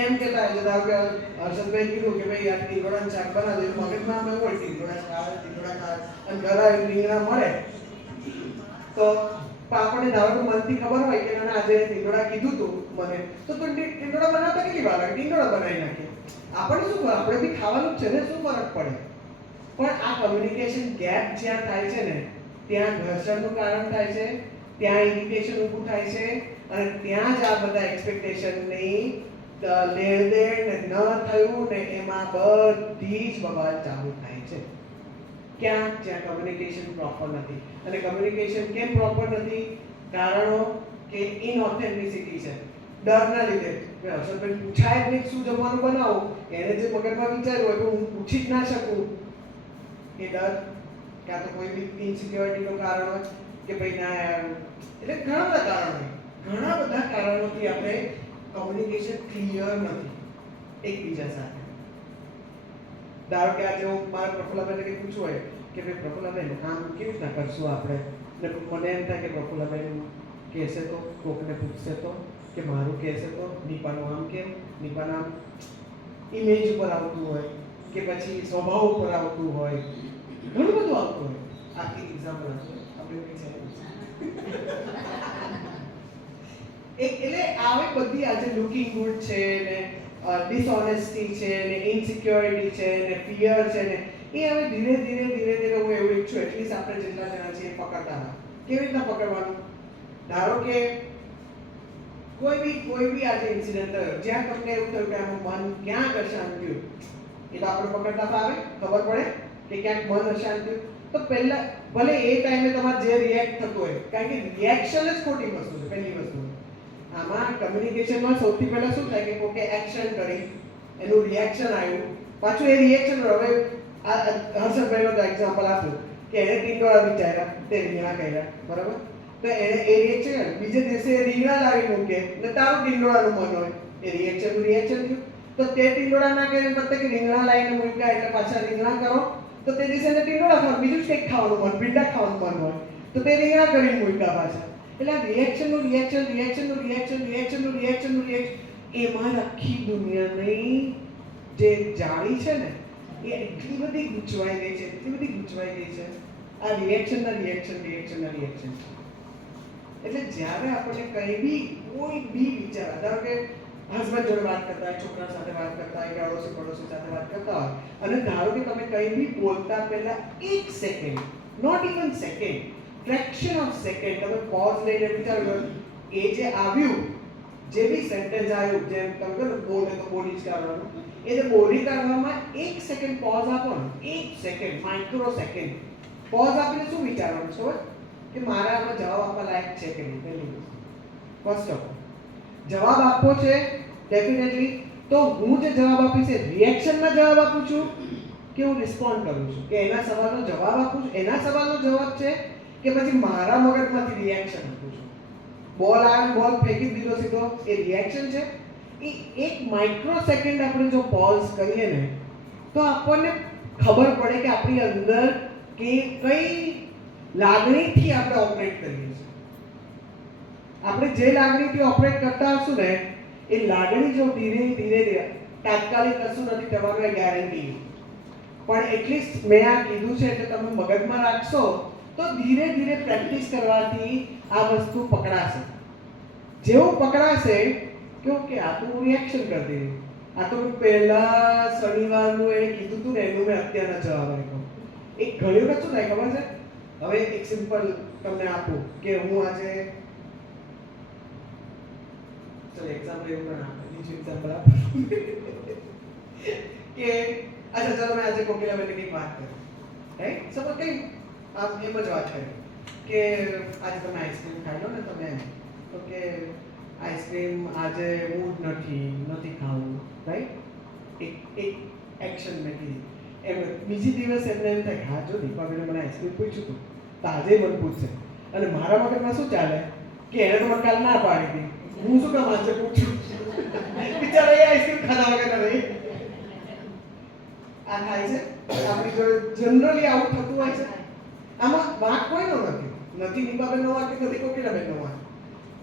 એમ કહેતા હોય છે, ધારો કે હર્ષદભાઈ કીધું કે ભાઈ આ ટીંડોળાનું શાક બનાવે, મગજમાં અમે હોય ટીંડોળા ખાવે, અને ઘરે રીંગણા મળે તો આપણને ધારો કે મનથી ખબર હોય કે ના આજે ટીંડોળા કીધું તું મને, તો ટીંડોળા બનાવતા કેટલી વાર લાગે? ટીંડોળા બનાવી નાખીએ. આપણને શું ખબર? આપણે બી ખાવાનું જ છે ને, શું ફરક પડે? પણ આ કમ્યુનિકેશન ગેપ જ્યાં થાય છે ને, ત્યાં ઘર્ષણનું કારણ થાય છે, ત્યાં ઇરિટેશન ઊભું થાય છે, અને ત્યાં જ આ બધા એક્સપેક્ટેશનની લેણદેણ ન થયું ને એમાં બધી જ બબાલ ચાલુ થાય છે. ક્યાં? જ્યાં કમ્યુનિકેશન પ્રોપર નથી. અને કમ્યુનિકેશન કેમ પ્રોપર નથી? કારણો કે ઇનઓથેન્ટિસિટી છે. ડરના લીધે હર્ષદભાઈ પૂછાય જ નહીં શું જમવાનું બનાવું, એને જે મગજમાં વિચાર્યું હોય તો હું પૂછી જ ના શકું, એ ડર. કાં તો કોઈ બી ઇનસિક્યોરિટીનું કારણ હોય કે ભાઈ ના યાર, એટલે ઘણા બધા કારણો હોય. ઘણા બધા કારણોથી આપણે કમ્યુનિકેશન ક્લિયર નથી એકબીજા સાથે. ધારો કે આજે હું મારા પ્રફુલ્લાબેનને કંઈ પૂછવું હોય કે ભાઈ પ્રફુલ્લાબેન આમ કેવી રીતના કરશું આપણે, ને મને એમ થાય કે પ્રફુલ્લાબેન કહેશે તો, કોકને પૂછશે તો, કે મારું કહેશે તો, નીપાનું આમ કેમ, નીપાનું આમ ઇમેજ ઉપર આવતું હોય કે પછી સ્વભાવ ઉપર આવતું હોય, ઘણું બધું આવતું હોય. આખી એક્ઝામ્પલ આપો આપણે કંઈ છે એટલે આવી બધી આજે લુકિંગ ગુડ છે ને ડિસઓનેસ્ટી છે ને ઇનસિક્યોરિટી છે ને ફિયર છે ને એ હવે ધીરે ધીરે હું એવું ઈચ્છું એટલીસ્ટ આપણે જેટલા જણા છીએ પકડતા હતા. કેવી રીતના પકડવાનું? ધારો કે કોઈ બી આજે ઇન્સિડન્ટ થયો જ્યાં તમને એવું થયું કે આનું મન ક્યાં અશાંત થયું, એ તો આપણે પકડતા ફાવે, ખબર પડે કે ક્યાંક મન અશાંત થયું તો પહેલા ભલે એ ટાઈમે તમારે જે રિએક્ટ થતું હોય, કારણ કે રિએક્શન જ ખોટી વસ્તુ છે. પહેલી વસ્તુ આમાં કમ્યુનિકેશનમાં સૌથી પહેલા શું થાય કે કોકે એક્શન કરી, એનું રિએક્શન આવ્યું, પાછું એ રિએક્શન હવે આ હર્ષદભાઈનો તો એક્ઝામ્પલ આપ્યું કે એને ટીંડોળા વિચાર્યા, તે રીંગણા કર્યા, બરાબર? તો એને એ રિએક્શન, બીજે દિવસે રીંગણા લાવી મૂકે ને તારું ટીંડોળાનું મન હોય, એ રિએક્શન થયું. તો તે ટીંડોળા ના કરીને બદલે કે રીંગણા લાવીને મૂક્યા એટલે પાછા રીંગણા કરો, તો તે દિવસે ટીંડોળા ખાવાનું, બીજું જ કંઈક ખાવાનું મન, ભીંડા ખાવાનું મન હોય, તો તે રીંગણા કરીને મૂક્યા પાછા. એટલે આ રિએક્શનનું રિએક્શન એમાં આખી દુનિયાની જે જાળી છે ને એ એટલી બધી ગૂંચવાઈ ગઈ છે, આ રિએક્શનના રિએક્શન. એટલે જ્યારે આપણે કંઈ બી કોઈ બી વિચાર, ધારો કે હસબન્ડ જોડે વાત કરતા હોય, છોકરા સાથે વાત કરતા હોય કે અડોશી પડોશી સાથે વાત કરતા હોય, અને ધારો કે તમે કંઈ બી બોલતા પહેલા 1 second, not even second, fraction of second તમે પોઝ લઈને વિચારો, એ જે આવ્યું, જે બી સેન્ટેન્સ આવ્યું, જેમ તમે કહો બોલે તો બોલી જ કાઢવાનું, એ જે બોલી કાઢવામાં 1 સેકન્ડ પોઝ આપો ને, 1 સેકન્ડ, માઇક્રો સેકન્ડ પોઝ આપીને શું વિચારવાનું છે કે મારા આમાં જવાબ આપવા લાયક છે કે નહીં. પહેલી ફર્સ્ટ ઓફ જવાબ આપવો છે ડેફિનેટલી, તો હું જે જવાબ આપીશ એ રિએક્શનમાં જવાબ આપું છું કે હું રિસ્પોન્ડ કરું છું, કે એના સવાલનો જવાબ આપું છું, એના સવાલનો જવાબ છે કે પછી મારા મગજમાંથી રિએક્શન આપું છું. બોલ આવ્યો, બોલ ફેંકી દીધો સીધો, એ રિએક્શન છે. એ 1 માઇક્રો સેકન્ડ આપણે જો પોઝ કરીએ ને તો આપણને ખબર પડે કે આપણી અંદર કે કઈ લાગણીથી આપણે ઓપરેટ કરીએ છીએ. આપણે જે લાગણીથી ઓપરેટ કરતા હશું ને એ લાગણી જો ધીરે તાત્કાલિક કશું નથી થવાનું, એ ગેરંટી. પણ એટલીસ્ટ મેં આ કીધું છે એટલે તમે મગજમાં રાખશો તો ધીરે પ્રેક્ટિસ કરવાથી આ વસ્તુ પકડાશે. જેવું પકડાશે કે આ તો રિએક્શન કરી દીધું, આ તો પહેલા શનિવારનું એને કીધું હતું ને એનું મેં અત્યારના જવાબ આપ્યો. એક ઘણી વખત શું થાય ખબર છે? હવે એક સિમ્પલ તમને આપું કે હું આજે એક્ઝામ્પલ એવું પણ આપે, બીજું એક્ઝામ્પલ આપું કે અચ્છા ચલો મેં આજે કોકિલાબેનને કંઈક વાત કરી, રાઈટ? સપોઝ કંઈ આમ એમ જ વાત કરી કે આજે તમે આઈસ્ક્રીમ ખાઈ લો ને, તમે એમ તો કે આઈસ્ક્રીમ આજે મૂડ નથી ખાવું, રાઈટ? એક એક્શન મેં કીધી. એમ બીજી દિવસ એમને એમ થાય હા જો દીપાબેને મને આઈસ્ક્રીમ પૂછ્યું હતું તો આજે મને પૂછશે, અને મારા મગજમાં શું ચાલે કે એને તો મને કાલ ના પાડી હતી, હું શું કામ આજે પૂછું, બિચારા એ આઈસ્ક્રીમ ખાધા વગર રહી. આ થાય છે આપણી જોડે, જનરલી આવું થતું હોય છે. આમાં વાંક કોઈનો નથી નીપાબેનનો વાંક કે નથી કોકિલાબેનનો વાંક.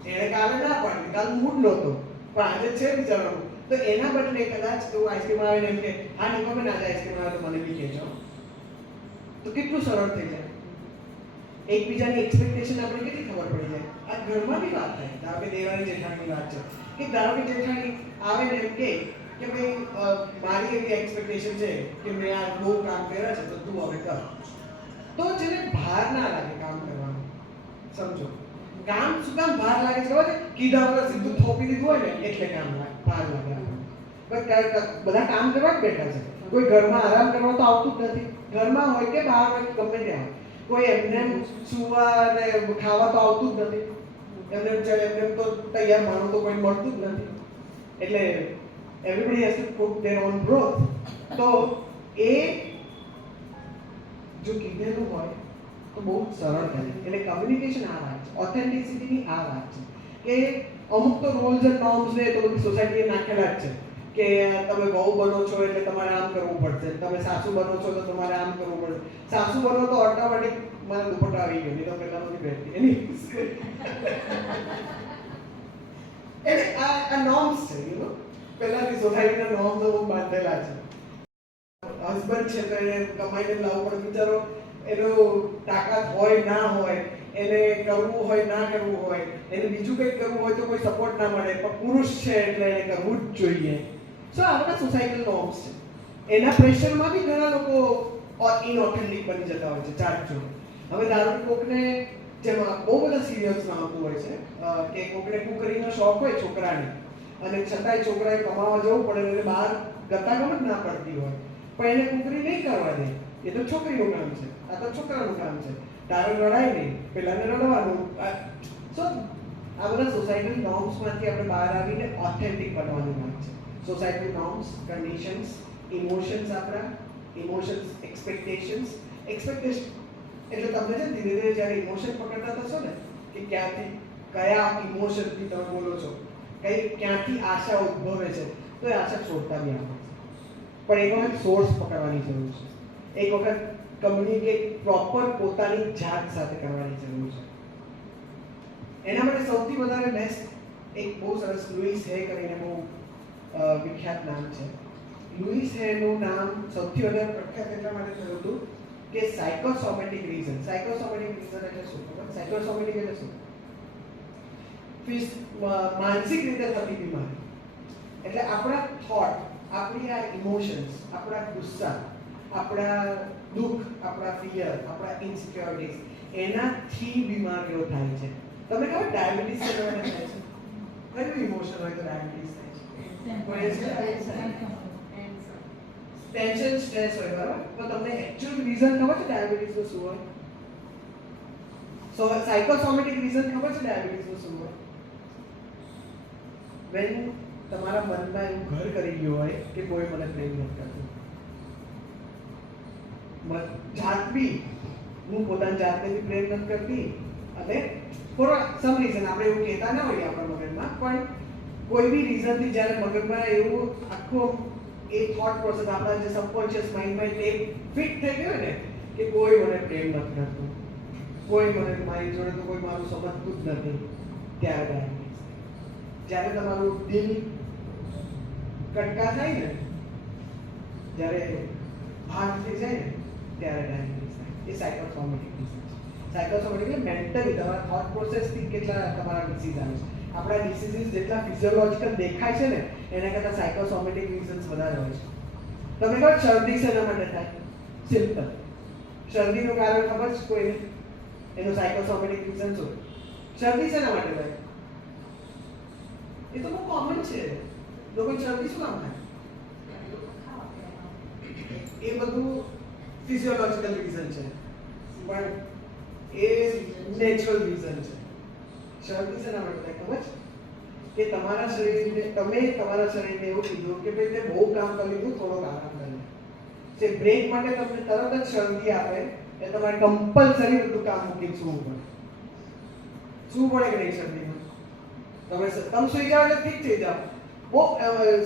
એને કાલે ના પાડી, કાલ મૂડ નહોતો, પણ આજે છે બિચારાનું. તો એના બદલે કદાચ તો આઈસ્ક્રીમ આવે ને એમ કે હા નીપાબેન આજે આઈસ્ક્રીમ આવે તો મને બી કહેજો, તો કેટલું સરળ થઈ જાય. એકબીજાની એક્સપેક્ટેશન આપણે કેટલી ખબર પડી જાય. આ ઘરમાં બી વાત થાય. ધારો કે દેરાણી જેઠાણીની વાત છે કે ધારો કે જેઠાણી આવે ને એમ કે ભાઈ મારી એવી એક્સપેક્ટેશન છે કે મેં આ બહુ કામ કર્યા છે તો તું હવે કર, તો જેને ભાર ના લાગે કામ કરવાનું. સમજો કામ શું કામ ભાર લાગે છે ખબર છે? કીધા વગર સીધું થોપી દીધું હોય ને એટલે કામ ભાર લાગે. બધા કામ કરવા જ બેઠા છે, કોઈ ઘરમાં આરામ કરવા તો આવતું જ નથી. ઘરમાં હોય કે બહાર હોય ગમે ત્યાં હોય, કોઈ એમને સુવા અને ખાવા તો આવતું જ નથી. એમને તો તૈયાર માનું તો કોઈ મળતું જ નથી. એટલે everybody has to cook their own broth. તો એ જો કીધેલું હોય તો બહુ સરળ થાય. એટલે કમ્યુનિકેશન આ વાત છે, ઓથેન્ટિસિટીની આ વાત છે કે અમુક તો રૂલ્સ એન્ડ નોર્મ્સ ને તો બધી સોસાયટીએ નાખેલા જ છે કે તમે વહુ બનો છો એટલે તમારે આમ કરવું પડશે, તમે સાસુ બનો છો તો તમારે આમ કરવું પડશે. સાસુ બનો તો ઓટોમેટિક મારા દુપટ્ટા આવી ગયો, નહીં તો પહેલા નથી પહેરતી એની. એટલે આ નોર્મ્સ છે, યુ નો, પહેલાથી સોસાયટીના નોર્મ્સ બાંધેલા છે. હસબન્ડ છે તો એને કમાઈને લાવવું પડે, બિચારો એનો તાકાત હોય ના હોય, એને કરવું હોય ના કરવું હોય, એને બીજું કંઈક કરવું હોય તો કોઈ સપોર્ટ ના મળે, પણ પુરુષ છે એટલે એને કરવું જ જોઈએ. સો આ બધા સોસાયટલ નોર્મ્સ છે. એના પ્રેશરમાં બી ઘણા લોકો ઇનઓથેન્ટિક બની જતા હોય છે ચાટ જોડે. હવે ધારો કે કોકને જેમાં બહુ બધા સિરિયલ્સમાં આવતું હોય છે કે કોકને કુકરીનો શોખ હોય છોકરાને, અને છતાંય છોકરાએ કમાવા જવું પડે એટલે બહાર ગતાગમ જ ના પડતી હોય, પણ એને કુકરી નહીં કરવા દે. એ તો છોકરીનું કામ છે, આ તો છોકરાનું કામ છે. તારે લડાય નહીં, પેલાને રડવાનું. સો આ બધા સોસાયટલ નોર્મ્સમાંથી આપણે બહાર આવીને ઓથેન્ટિક બનવાની વાત છે. સોસાયટલ નોર્મ્સ, કન્ડિશન્સ, ઇમોશન્સ, આપણા ઇમોશન્સ, એક્સપેક્ટેશન્સ એટલે તમને છે ધીરે ધીરે જ્યારે ઇમોશન પકડતા થશો ને કે ક્યાંથી કયા ઇમોશનથી તમે બોલો છો, ક્યાંથી આશા ઉદ્ભવે છે, તો એ આશા છોડતા બી આવે છે. પણ એક વખત સોર્સ પકડવાની જરૂર છે. એક વખત કમ્યુનિકેટ પ્રોપર પોતાની જાત સાથે કરવાની જરૂર છે. એના માટે સૌથી વધારે બેસ્ટ એક બહુ સરસ લુઈસ હે કરીને બહુ વિખ્યાત નામ છે. લુઈસ હેનું નામ સૌથી વધારે પ્રખ્યાત એટલા માટે થયું હતું કે સાયકોસોમેટિક રીઝન. સાયકોસોમેટિક રીઝન એટલે શું ખબર? સાયકોસોમેટિક એટલે શું? માનસિક રીતે થતી બીમારી. એટલે આપણા થોટ, આપણી આ ઇમોશન્સ, આપણા ગુસ્સા, આપણા દુઃખ, આપણા ફિયર, આપણા ઇન્સિક્યોરિટીઝ, એનાથી બીમારીઓ થાય છે. તમને ખબર ડાયાબિટીસ શેના માટે થાય છે? કયું ઇમોશન હોય તો ડાયાબિટીસ થાય છે? ટેન્શન, સ્ટ્રેસ હોય, બરાબર? તો તમને એક્ચ્યુઅલ રીઝન ખબર છે ડાયાબિટીસનું શું હોય? સાયકોસોમેટિક રીઝન ખબર છે ડાયાબિટીસનું શું હોય? વેન તમારા મનમાં એવું ઘર કરી ગયું હોય કે કોઈ મને પ્રેમ નથી કરતું, જાત બી હું પોતાની જાતને બી પ્રેમ નથી કરતી, અને ફોર સમ રીઝન આપણે એવું કહેતા ના હોઈએ આપણા મગજમાં, પણ કોઈ બી રીઝનથી જ્યારે મગજમાં એવું આખો એ થોટ પ્રોસેસ આપણા જે સબકોન્શિયસ માઇન્ડમાં તે ફિટ થઈ ગયો ને કે કોઈ મને પ્રેમ નથી કરતું, કોઈ મને મારી જોડે તો કોઈ મારું સમજતું જ નથી, ત્યારે ડાયાબિટીસ. જ્યારે તમારું દિલ કટકા થાય ને, જ્યારે ભાગ થઈ જાય ને, ત્યારે ડાયાબિટીસ થાય. એ સાયકોસોમેટિક ડિસીઝ છે. સાયકોસોમેટિક એટલે મેન્ટલી તમારા થોટ પ્રોસેસથી કેટલા તમારા ડિસીઝ આવે છે. આપણા ડિસીઝીસ જેટલા ફિઝિયોલોજિકલ દેખાય છે ને એના કરતાં સાયકોસોમેટિક રીઝન્સ વધારે હોય છે. તમને ખબર શરદી શેના માટે થાય? સિમ્પલ. શરદીનું કારણ ખબર છે કોઈને? એનું સાયકોસોમેટિક રીઝન શું? શરદી શેના માટે થાય? એ તો બહુ કોમન છે. લોકોને શરદી શું કામ થાય? એ બધું ફિઝિયોલોજિકલ રીઝન છે, પણ એ નેચરલ રીઝન છે. શરદી શેના માટે થાય ખબર છે? કે તમારા શરીરને, તમે તમારા શરીરને એવું કીધું કે ભાઈ તે બહુ કામ કરી લીધું, થોડોક આરામ કરી લે. જે બ્રેક માટે તમને તરત જ શરદી આપે એ તમારે કમ્પલસરી બધું કામ મૂકીને સૂવું પડે. શું પડે કે નહીં શરદીમાં? તમે સુઈ જાઓ એટલે ઠીક થઈ જાઓ. બહુ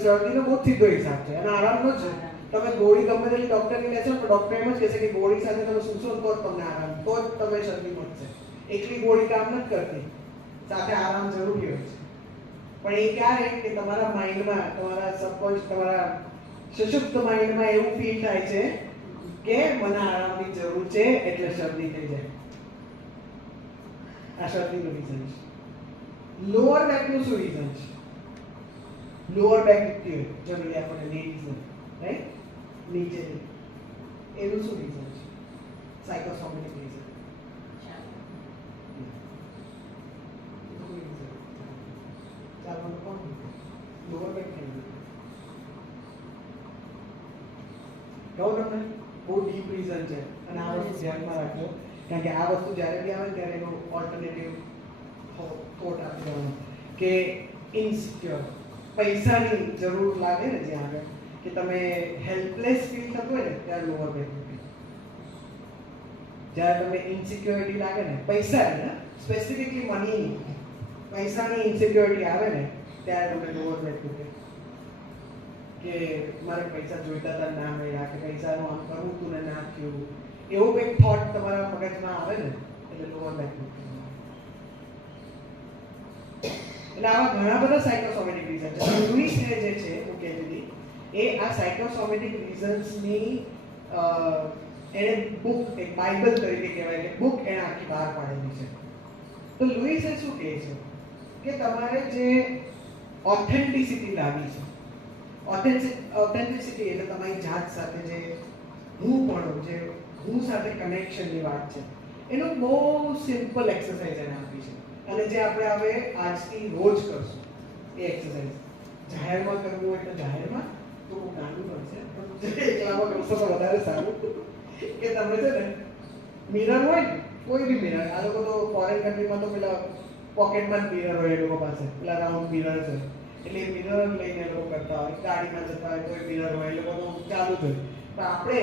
શરદીનો બહુ સીધો હિસાબ છે અને આરામનો જ છે. તમે ગોળી ગમે તેટલી ડૉક્ટરની લેશો તો ડૉક્ટર એમ જ કહેશે કે ગોળી સાથે તમે સૂશો તો જ તમને આરામ, તો જ તમે શરદી મળશે. એકલી ગોળી કામ નથી કરતી, સાથે આરામ જરૂરી હોય છે. પણ એ ક્યારે કે તમારા માઇન્ડમાં, તમારા સબકોન્શિયસ, તમારા સશુપ્ત માઇન્ડમાં એવું ફીલ થાય છે કે મને આરામની જરૂર છે એટલે શરદી થઈ જાય. આ શરદીનું રીઝન છે. લોઅર બેકનું શું રીઝન છે? લોઅર બેક દુખતી હોય જનરલી આપણને ની રીઝન, રાઈટ? નીચે એનું શું રીઝન છે? Psychosomatic reason. ચાલવાનું કોણ? લોઅર બેક થઈ ગયું. કહું તમને બહુ ડીપ રીઝન છે અને આ વસ્તુ ધ્યાનમાં રાખજો, કારણ કે આ વસ્તુ જ્યારે બી આવે ત્યારે એનું ઓલ્ટરનેટિવ થોટ આપી દેવાનું કે ઇન્સિક્યોર, પૈસાની જરૂર લાગે ને જ્યાં આગળ, કે તમે હેલ્પલેસ ફીલ થતું હોય ને ત્યારે લોઅર બેક દુખે. જ્યારે તમે ઇન્સિક્યોરિટી લાગે ને, પૈસાની ને સ્પેસિફિકલી મની, પૈસાની ઇન્સિક્યોરિટી આવે ને ત્યારે તમે લોઅર બેક દુખે કે મારે પૈસા જોઈતા હતા ના મળ્યા, કે પૈસાનું આમ કરવું તું ને ના થયું, એવો કંઈક થોટ તમારા મગજમાં આવે ને એટલે લોઅર બેક દુખે. એટલે આવા ઘણા બધા સાયકોસોમેટિક રીઝન છે. લુઈસ જે છે હું કહેતી હતી એ આ સાયકોસોમેટિક રીઝન્સની એને બુક, એક બાઇબલ તરીકે કહેવાય કે બુક એને આખી બહાર પાડેલી છે. તો લુઈસે શું કહે છે કે તમારે જે ઓથેન્ટિસિટી લાવી છે, ઓથેન્ટિસિટી એટલે તમારી જાત સાથે જે હું પણ, જે હું સાથે કનેક્શનની વાત છે, એનું બહુ સિમ્પલ એક્સરસાઇઝ એને આપી છે અને જે આપણે હવે આજથી રોજ કરશું એ એક્સરસાઇઝ. જાહેરમાં કરવું હોય તો જાહેરમાં, તો ગાંડું પડશે, એકલામાં કરશો તો વધારે સારું. કે તમે છે ને મિરર હોય ને, કોઈ બી મિરર, આ લોકો તો ફોરેન કન્ટ્રીમાં તો પેલા પોકેટમાં જ મિરર હોય એ લોકો પાસે, પેલા રાઉન્ડ મિરર છે એટલે એ મિરર લઈને લોકો કરતા હોય, ગાડીમાં જતા હોય કોઈ મિરર હોય એ લોકો તો ચાલુ જ હોય. પણ આપણે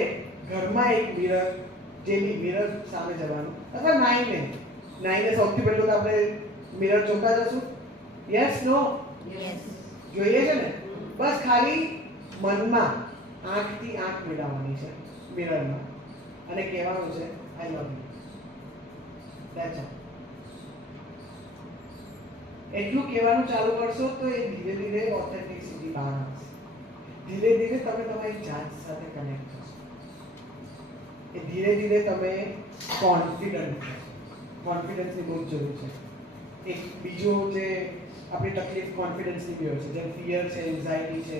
ઘરમાં એક મિરર, જે બી મિરર સામે જવાનું, અથવા નાઈને સૌથી પહેલું તો આપણે મિરર જોતા જશું. યસ, નો? જોઈએ છે ને? બસ ખાલી મનમાં આંખથી આંખ મિલાવવાની છે મિરરમાં અને કહેવાનું છે આઈ લવ યુ. That's all. એટલું કહેવાનું ચાલુ કરશો તો એ ધીરે ધીરે ઓથેન્ટિસિટી બહાર આવશે. ધીરે ધીરે તમે તમારી જાત સાથે કનેક્ટ થશો. એ ધીરે ધીરે તમે કોન્ફિડન્ટ થશો. કોન્ફિડન્સની બહુ જરૂર છે. એક બીજું જે આપણી તકલીફ કોન્ફિડન્સની બી હોય છે, જેમ ફિયર છે, એન્ઝાયટી છે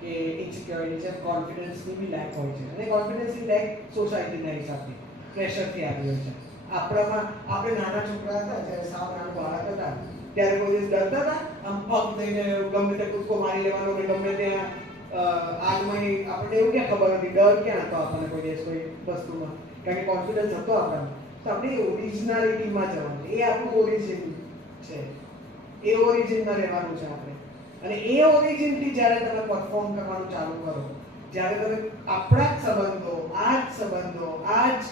કે ઇન્સિક્યોરિટી છે, કોન્ફિડન્સની બી લેક હોય છે. અને કોન્ફિડન્સની લેક સોસાયટીના હિસાબથી પ્રેશરથી આવી હોય છે. આપણે નાના છોકરા હતા, જ્યારે સાવ નાનું બાળક હતા ત્યારે કોઈ દિવસ ડરતા હતા આમ પગ દઈને ગમે તે કૂદકો મારી લેવાનો ને ગમે ત્યાં આગમાં આપણને એવું ક્યાં ખબર હતી, ડર ક્યાં હતો આપણને કોઈ દિવસ કોઈ વસ્તુમાં, કારણ કે કોન્ફિડન્સ હતો આપણામાં. તો આપણી ઓરિજિનાલિટીમાં જવાનું, એ આપણું ઓરિજિન છે, એ ઓરિજિનમાં રહેવાનું છે આપણે. અને એ ઓરિજિનથી જ્યારે તમે પરફોર્મ કરવાનું ચાલુ કરો, જ્યારે તમે આપણા જ સંબંધો, આ જ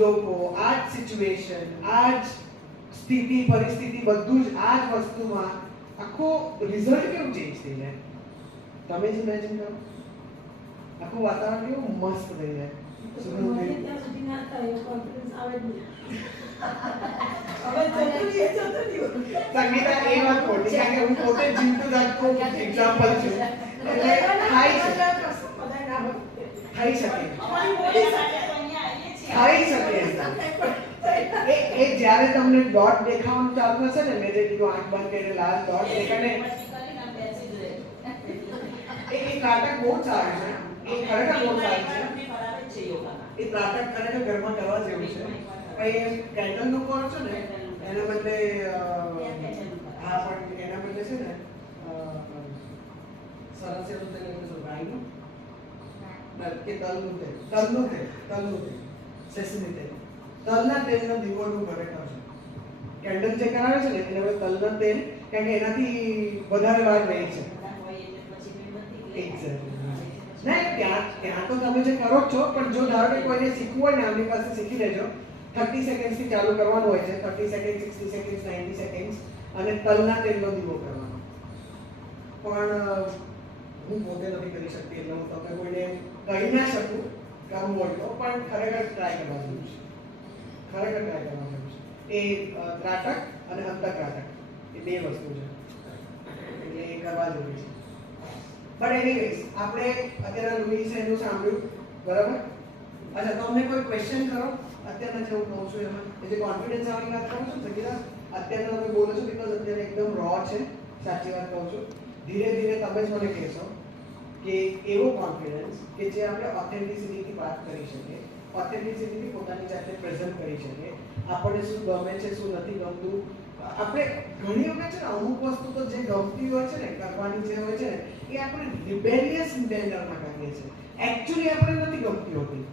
લોકો, આ જ સિચ્યુએશન, આ જ સ્થિતિ, પરિસ્થિતિ, બધું જ આ જ વસ્તુમાં આખો રિઝલ્ટ કેવું ચેન્જ થઈ જાય તમે જ ઇમેજિન કરો. આખું વાતાવરણ કેવું મસ્ત થઈ જાય. સંગીતા એ વાત ખોટી, કારણ કે હું પોતે જીવતું જાગતું એક્ઝામ્પલ છું. એટલે થઈ શકે એ જ્યારે તમને ડોટ દેખાવાનું ચાલુ થશે ને, મેં જે કીધું આંખ બંધ કરીને લાલ ડોટ દેખાય એ ત્રાટક બહુ સારું છે. એ ખરેખર બહુ સારું છે. એ ત્રાટક ખરેખર ઘરમાં કરવા જેવું છે. પણ એ કેન્ડલનું કરો છો ને એના બદલે હા, પણ એના બદલે છે ને સરસ એવું તેલ રાઈનું કે તલનું તેલ સેસમી તેલ, તલના તેલનો દીવોનું ખરેખર છે. કેન્ડલ જે કરાવે છે ને એને હવે તલના તેલ, કારણ કે એનાથી વધારે વાર રહે છે. ત્યાં તો તમે જે કરો છો, પણ જો ધારો કે કોઈને શીખવું હોય ને આમની પાસે શીખી લેજો. 30 સેકન્ડ્સથી ચાલુ કરવાનું હોય છે. 30 સેકન્ડ, 60 સેકન્ડ, 90 સેકન્ડ અને તલના તેલનો દીવો કરવાનો. પણ હું પોતે નથી કરી શકતી એટલે હું તમને કોઈને કહી ના શકું કરવું હોય તો, પણ ખરેખર ટ્રાય કરવા જેવું છે. ખરેખર ટ્રાય કરવા જેવું છે. એ ત્રાટક અને અંતત્રાટક એ બે વસ્તુ છે એટલે એ કરવા જેવું છે. બટ એનીવેઝ આપણે અત્યારે લુઈસ એનું સાંભળ્યું બરાબર. અચ્છા, તમને કોઈ ક્વેશ્ચન કરો અત્યારના જે હું કહું છું એમાં જે કોન્ફિડન્સ વાળી વાત કરું છું સગીરા, અત્યારના તમે બોલો છો બીકોઝ અત્યારે એકદમ રો છે. સાચી વાત કહું છું. ધીરે ધીરે તમે જ મને કહેશો કે એવો કોન્ફિડન્સ કે જે આપણે ઓથેન્ટિસિટીથી વાત કરી શકીએ, ઓથેન્ટિસિટીથી પોતાની જાતને પ્રેઝન્ટ કરી શકીએ, આપણને શું ગમે છે શું નથી ગમતું. આપણે ઘણી વખત છે ને અમુક વસ્તુ તો જે ગમતી હોય છે ને કરવાની જે હોય છે ને એ આપણે રિબેલિયસ મેનરમાં કરીએ છીએ. એકચ્યુઅલી આપણે નથી ગમતી હોતી.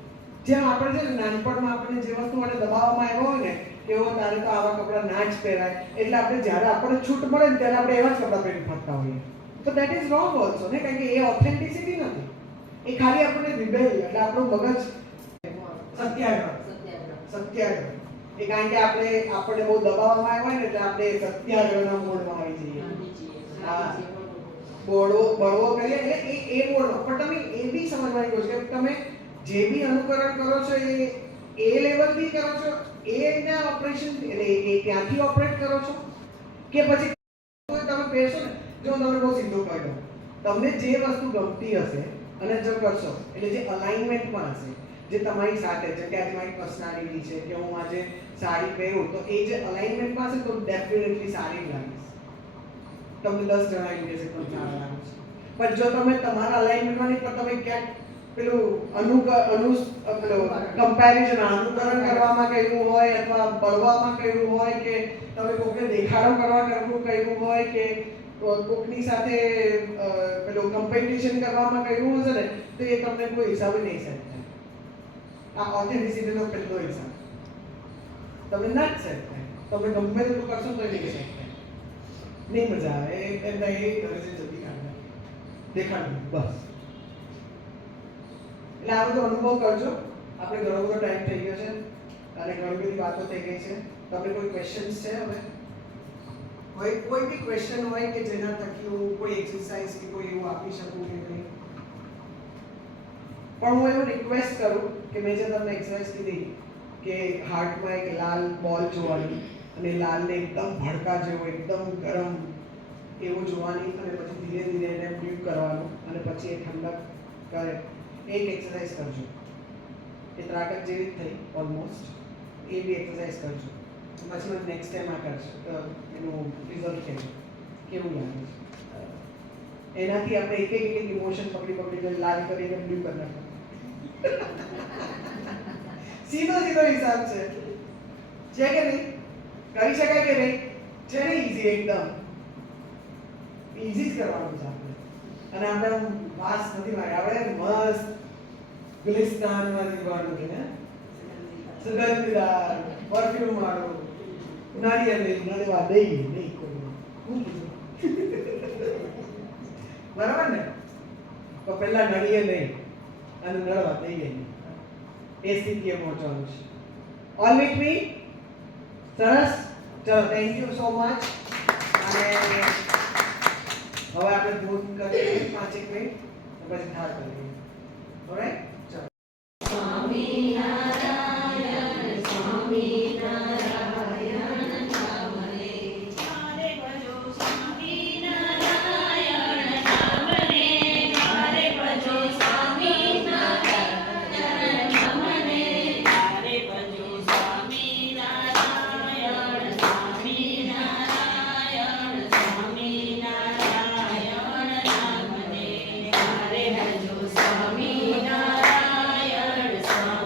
જેમ આપણે છે ને નાનપણમાં આપણને જે વસ્તુ માટે દબાવવામાં આવ્યો હોય ને કે એવો તારે તો આવા કપડાં ના જ પહેરાય, એટલે આપણે જ્યારે આપણને છૂટ મળે ને ત્યારે આપણે એવા જ કપડાં પહેરી ફરતા હોઈએ. તો દેટ ઇઝ રોંગ ઓલ્સો ને, કારણ કે એ ઓથેન્ટિસિટી નથી, એ ખાલી આપણને રિબેલ, એટલે આપણું મગજ સત્યાગ્રહ. એ કારણ કે આપણને બહુ દબાવવામાં આવ્યો હોય ને એટલે આપણે સત્યાગ્રહના મોડમાં આવી જઈએ. હા, બળવો કરીએ એટલે એ મોડમાં. પણ તમે એ બી સમજવાની કોશિશ કે તમે જે બી અનુકરણ કરો છો એ લેવલથી કરો છો, એના ઓપરેશન એટલે એ ત્યાંથી ઓપરેટ કરો છો કે પછી તમે પહેરશો ને. જો તમને બહુ સીધું કહી દઉં, તમને જે વસ્તુ ગમતી હશે અને જો કરશો એટલે જે અલાઇનમેન્ટમાં હશે, જે તમારી સાથે છે કે આજે મારી પર્સનાલિટી છે કે હું આજે સાડી પહેરું તો એ જે અલાઇનમેન્ટમાં હશે તો ડેફિનેટલી સારી લાગીશ. તમને 10 જણા એમ કહેશે તો સારા લાગે છે. પણ જો તમે તમારા અલાઇનમેન્ટમાં નહીં પણ તમે ક્યાંક પેલું કમ્પેરિઝન અનુકરણ કરવામાં કર્યું હોય અથવા બળવામાં કર્યું હોય કે તમે કોઈને દેખાડો કરવા કરવું કર્યું હોય કે કોકની સાથે પેલું કમ્પિટિશન કરવામાં કર્યું હશે ને તો એ તમને કોઈ હિસાબે નહીં સેટ થાય. આ ઓથેન્ટિસિટીનો પહેલો હિસાબ તમને ના જ સેટ થાય. તમે ગમે તેટલું કરશો તો નહીં સેટ થાય, નહીં મજા આવે. એમના એ કરે છે જલ્દી દેખાડવું બસ. એટલે આ બધો અનુભવ કરજો. આપણે ઘણો બધો ટાઈમ થઈ ગયો છે અને ઘણી બધી વાતો થઈ ગઈ છે. તમને કોઈ ક્વેશ્ચન્સ છે? હવે કોઈ બી ક્વેશ્ચન હોય કે જેના થકી હું કોઈ એક્સરસાઇઝ કે કોઈ એવું આપી શકું કે નહીં. પણ હું એવું રિક્વેસ્ટ કરું કે મેં જે તમને એક્સરસાઇઝ કીધી કે હાર્ટમાં એક લાલ બોલ જોવાની અને લાલને એકદમ ભડકા જેવો એકદમ ગરમ એવું જોવાની અને પછી ધીરે ધીરે એને બ્લ્યુ કરવાનું અને પછી એ ઠંડક કરે. એક એક્સરસાઇઝ કરજો. એ ત્રાટક જેવી જ થઈ ઓલમોસ્ટ. એ બી એક્સરસાઇઝ કરજો. પછી મને નેક્સ્ટ ટાઈમ આ કરજો એનું રિઝલ્ટ કહેજો કેવું લાગે છે. એનાથી આપણે એક ઇમોશન પકડીને લાલ કરીને બ્લ્યુ કરી નાખો. સીધો હિસાબ છે કે નહીં? કરી શકાય કે નહીં? છે ને ઈઝી, એકદમ ઈઝી જ કરવાનું છે આપણે. અને આપણે વાસ નથી મારે, આપણે મસ્ત ગુલિસ્તાનમાં જીવવાનું છે ને, સુગંધદાર પરફ્યુમ વાળું નારિયેળ નળવા દઈ નહીં કોઈ બરાબર ને? તો પહેલા નળીએ નહીં અને નળવા દઈએ નહીં. એ સ્થિતિએ પહોંચવાનું છે. All with me? સરસ. ચલો, થેન્ક યુ સો મચ. અને હવે આપણે ધૂન કરીએ 5 મિનિટ પછી ઠાર કરીએ. ઓલરાઈટ? ચલો. સ્વામિનારાયણ સ્વામિનારાયણ નામ રે મારે ભજો સ્વામિનારાયણ નામ રે મારે ભજો સ્વામિનારાયણ નામ રે મારે ભજો સ્વામિનારાયણ સ્વામિનારાયણ સ્વામિનારાયણ નામ રે મારે ભજો સ્વામિનારાયણ સ્વામિનારાયણ